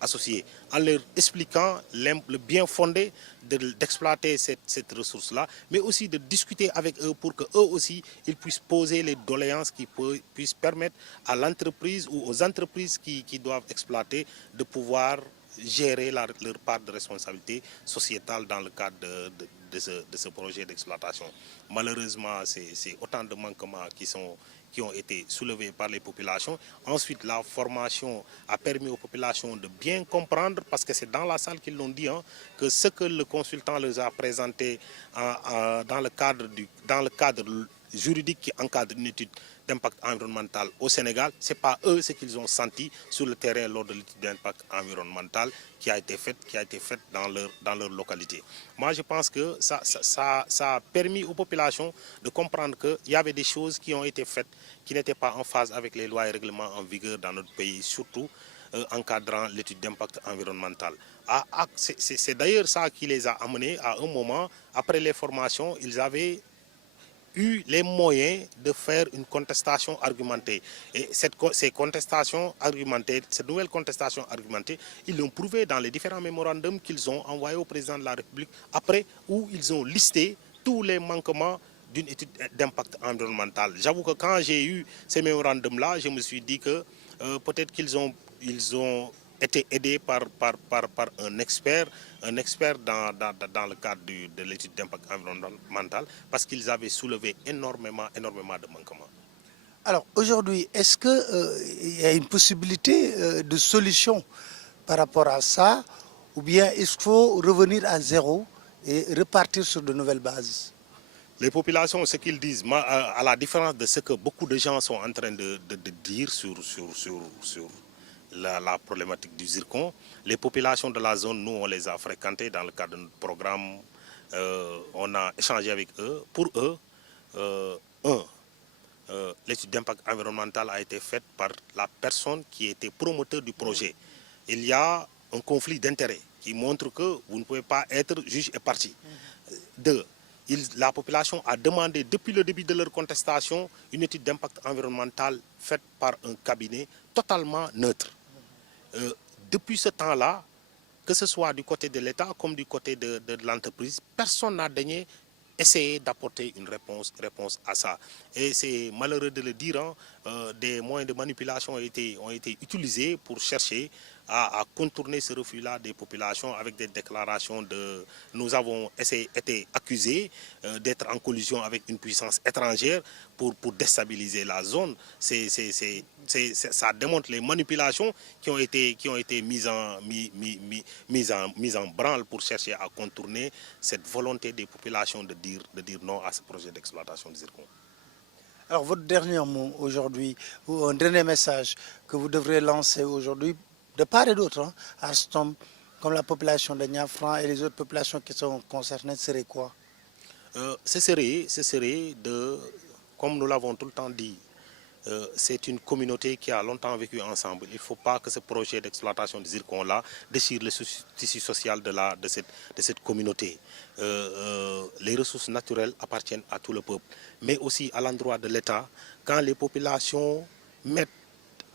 associées, en leur expliquant le bien fondé d'exploiter cette ressource-là, mais aussi de discuter avec eux pour qu'eux aussi, ils puissent poser les doléances qui puissent permettre à l'entreprise ou aux entreprises qui doivent exploiter de pouvoir gérer leur part de responsabilité sociétale dans le cadre de ce projet d'exploitation. Malheureusement, c'est autant de manquements qui ont été soulevés par les populations. Ensuite, la formation a permis aux populations de bien comprendre, parce que c'est dans la salle qu'ils l'ont dit, que ce que le consultant les a présenté dans le cadre juridique qui encadre une étude d'impact environnemental au Sénégal, ce n'est pas eux ce qu'ils ont senti sur le terrain lors de l'étude d'impact environnemental qui a été faite dans leur localité. Moi, je pense que ça a permis aux populations de comprendre qu'il y avait des choses qui ont été faites qui n'étaient pas en phase avec les lois et règlements en vigueur dans notre pays, surtout encadrant l'étude d'impact environnemental. C'est d'ailleurs ça qui les a amenés à un moment, après les formations, ils avaient eu les moyens de faire une contestation argumentée. Et cette nouvelle contestation argumentée, ils l'ont prouvé dans les différents mémorandums qu'ils ont envoyés au président de la République après, où ils ont listé tous les manquements d'une étude d'impact environnemental. J'avoue que quand j'ai eu ces mémorandums-là, je me suis dit que peut-être qu'ils ont été aidés par un expert dans le cadre de l'étude d'impact environnemental, parce qu'ils avaient soulevé énormément de manquements. Alors aujourd'hui, est-ce qu'il y a une possibilité de solution par rapport à ça, ou bien il faut revenir à zéro et repartir sur de nouvelles bases? Les populations, ce qu'ils disent, à la différence de ce que beaucoup de gens sont en train de dire sur la problématique du zircon, les populations de la zone, nous, on les a fréquentées dans le cadre de notre programme, on a échangé avec eux. Pour eux, l'étude d'impact environnemental a été faite par la personne qui était promoteur du projet. Il y a un conflit d'intérêts qui montre que vous ne pouvez pas être juge et partie. 2. La population a demandé depuis le début de leur contestation une étude d'impact environnemental faite par un cabinet totalement neutre. Depuis ce temps-là, que ce soit du côté de l'État comme du côté de l'entreprise, personne n'a daigné essayer d'apporter une réponse à ça. Et c'est malheureux de le dire, des moyens de manipulation ont été utilisés pour chercher à contourner ce refus-là des populations avec des déclarations de... Nous avons été accusés d'être en collusion avec une puissance étrangère pour déstabiliser la zone. Ça démontre les manipulations qui ont été mises en branle pour chercher à contourner cette volonté des populations de dire non à ce projet d'exploitation du zircon. Alors votre dernier mot aujourd'hui, ou un dernier message que vous devrez lancer aujourd'hui, de part et d'autre, Alstom, comme la population de Niafran et les autres populations qui sont concernées serait quoi? Ce serait comme nous l'avons tout le temps dit, c'est une communauté qui a longtemps vécu ensemble. Il ne faut pas que ce projet d'exploitation du zircon-là déchire le tissu social de cette communauté. Les ressources naturelles appartiennent à tout le peuple, mais aussi à l'endroit de l'État. Quand les populations mettent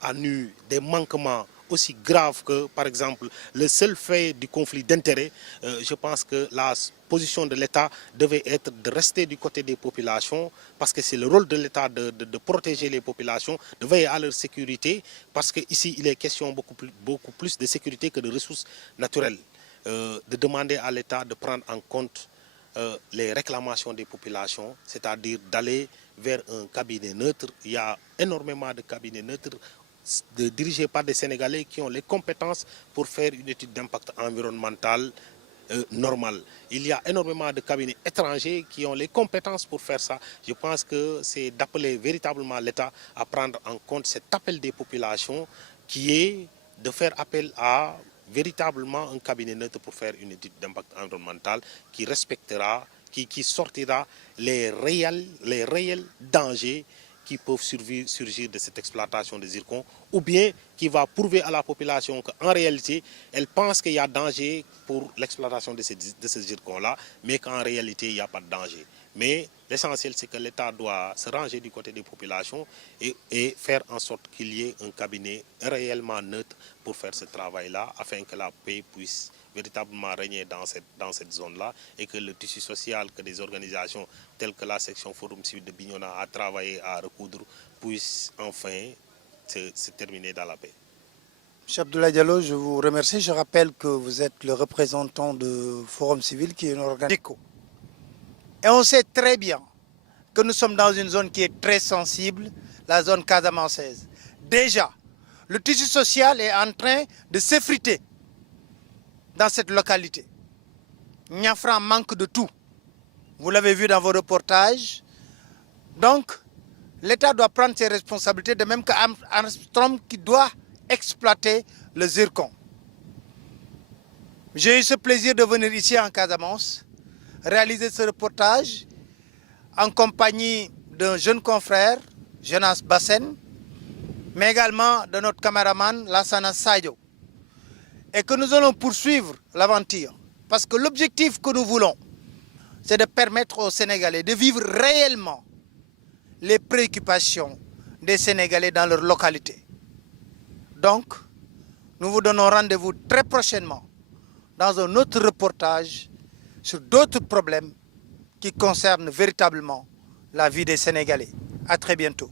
à nu des manquements aussi graves que, par exemple, le seul fait du conflit d'intérêts, je pense que la position de l'État devait être de rester du côté des populations, parce que c'est le rôle de l'État de protéger les populations, de veiller à leur sécurité, parce qu'ici, il est question beaucoup plus de sécurité que de ressources naturelles. De demander à l'État de prendre en compte les réclamations des populations, c'est-à-dire d'aller vers un cabinet neutre. Il y a énormément de cabinets neutres dirigés par des Sénégalais qui ont les compétences pour faire une étude d'impact environnemental normale. Il y a énormément de cabinets étrangers qui ont les compétences pour faire ça. Je pense que c'est d'appeler véritablement l'État à prendre en compte cet appel des populations qui est de faire appel à véritablement un cabinet neutre pour faire une étude d'impact environnemental qui respectera, qui sortira les réels dangers qui peuvent surgir de cette exploitation de zircon, ou bien qui va prouver à la population qu'en réalité, elle pense qu'il y a danger pour l'exploitation de ce zircon-là, mais qu'en réalité, il n'y a pas de danger. Mais l'essentiel, c'est que l'État doit se ranger du côté des populations et faire en sorte qu'il y ait un cabinet réellement neutre pour faire ce travail-là, afin que la paix puisse véritablement régner dans cette zone-là, et que le tissu social, que des organisations telles que la section Forum Civil de Bignona a travaillé à recoudre, puisse enfin se terminer dans la paix. M. Abdoulaye Diallo, je vous remercie. Je rappelle que vous êtes le représentant de Forum Civil, qui est une organisation. Et on sait très bien que nous sommes dans une zone qui est très sensible, la zone casamançaise. Déjà, le tissu social est en train de s'effriter dans cette localité. Niafran manque de tout. Vous l'avez vu dans vos reportages. Donc, l'État doit prendre ses responsabilités, de même qu'Armstrong qui doit exploiter le zircon. J'ai eu ce plaisir de venir ici en Casamance, réaliser ce reportage en compagnie d'un jeune confrère, Jonas Bassen, mais également de notre caméraman Lassana Sadio. Et que nous allons poursuivre l'aventure. Parce que l'objectif que nous voulons, c'est de permettre aux Sénégalais de vivre réellement les préoccupations des Sénégalais dans leur localité. Donc, nous vous donnons rendez-vous très prochainement dans un autre reportage sur d'autres problèmes qui concernent véritablement la vie des Sénégalais. À très bientôt.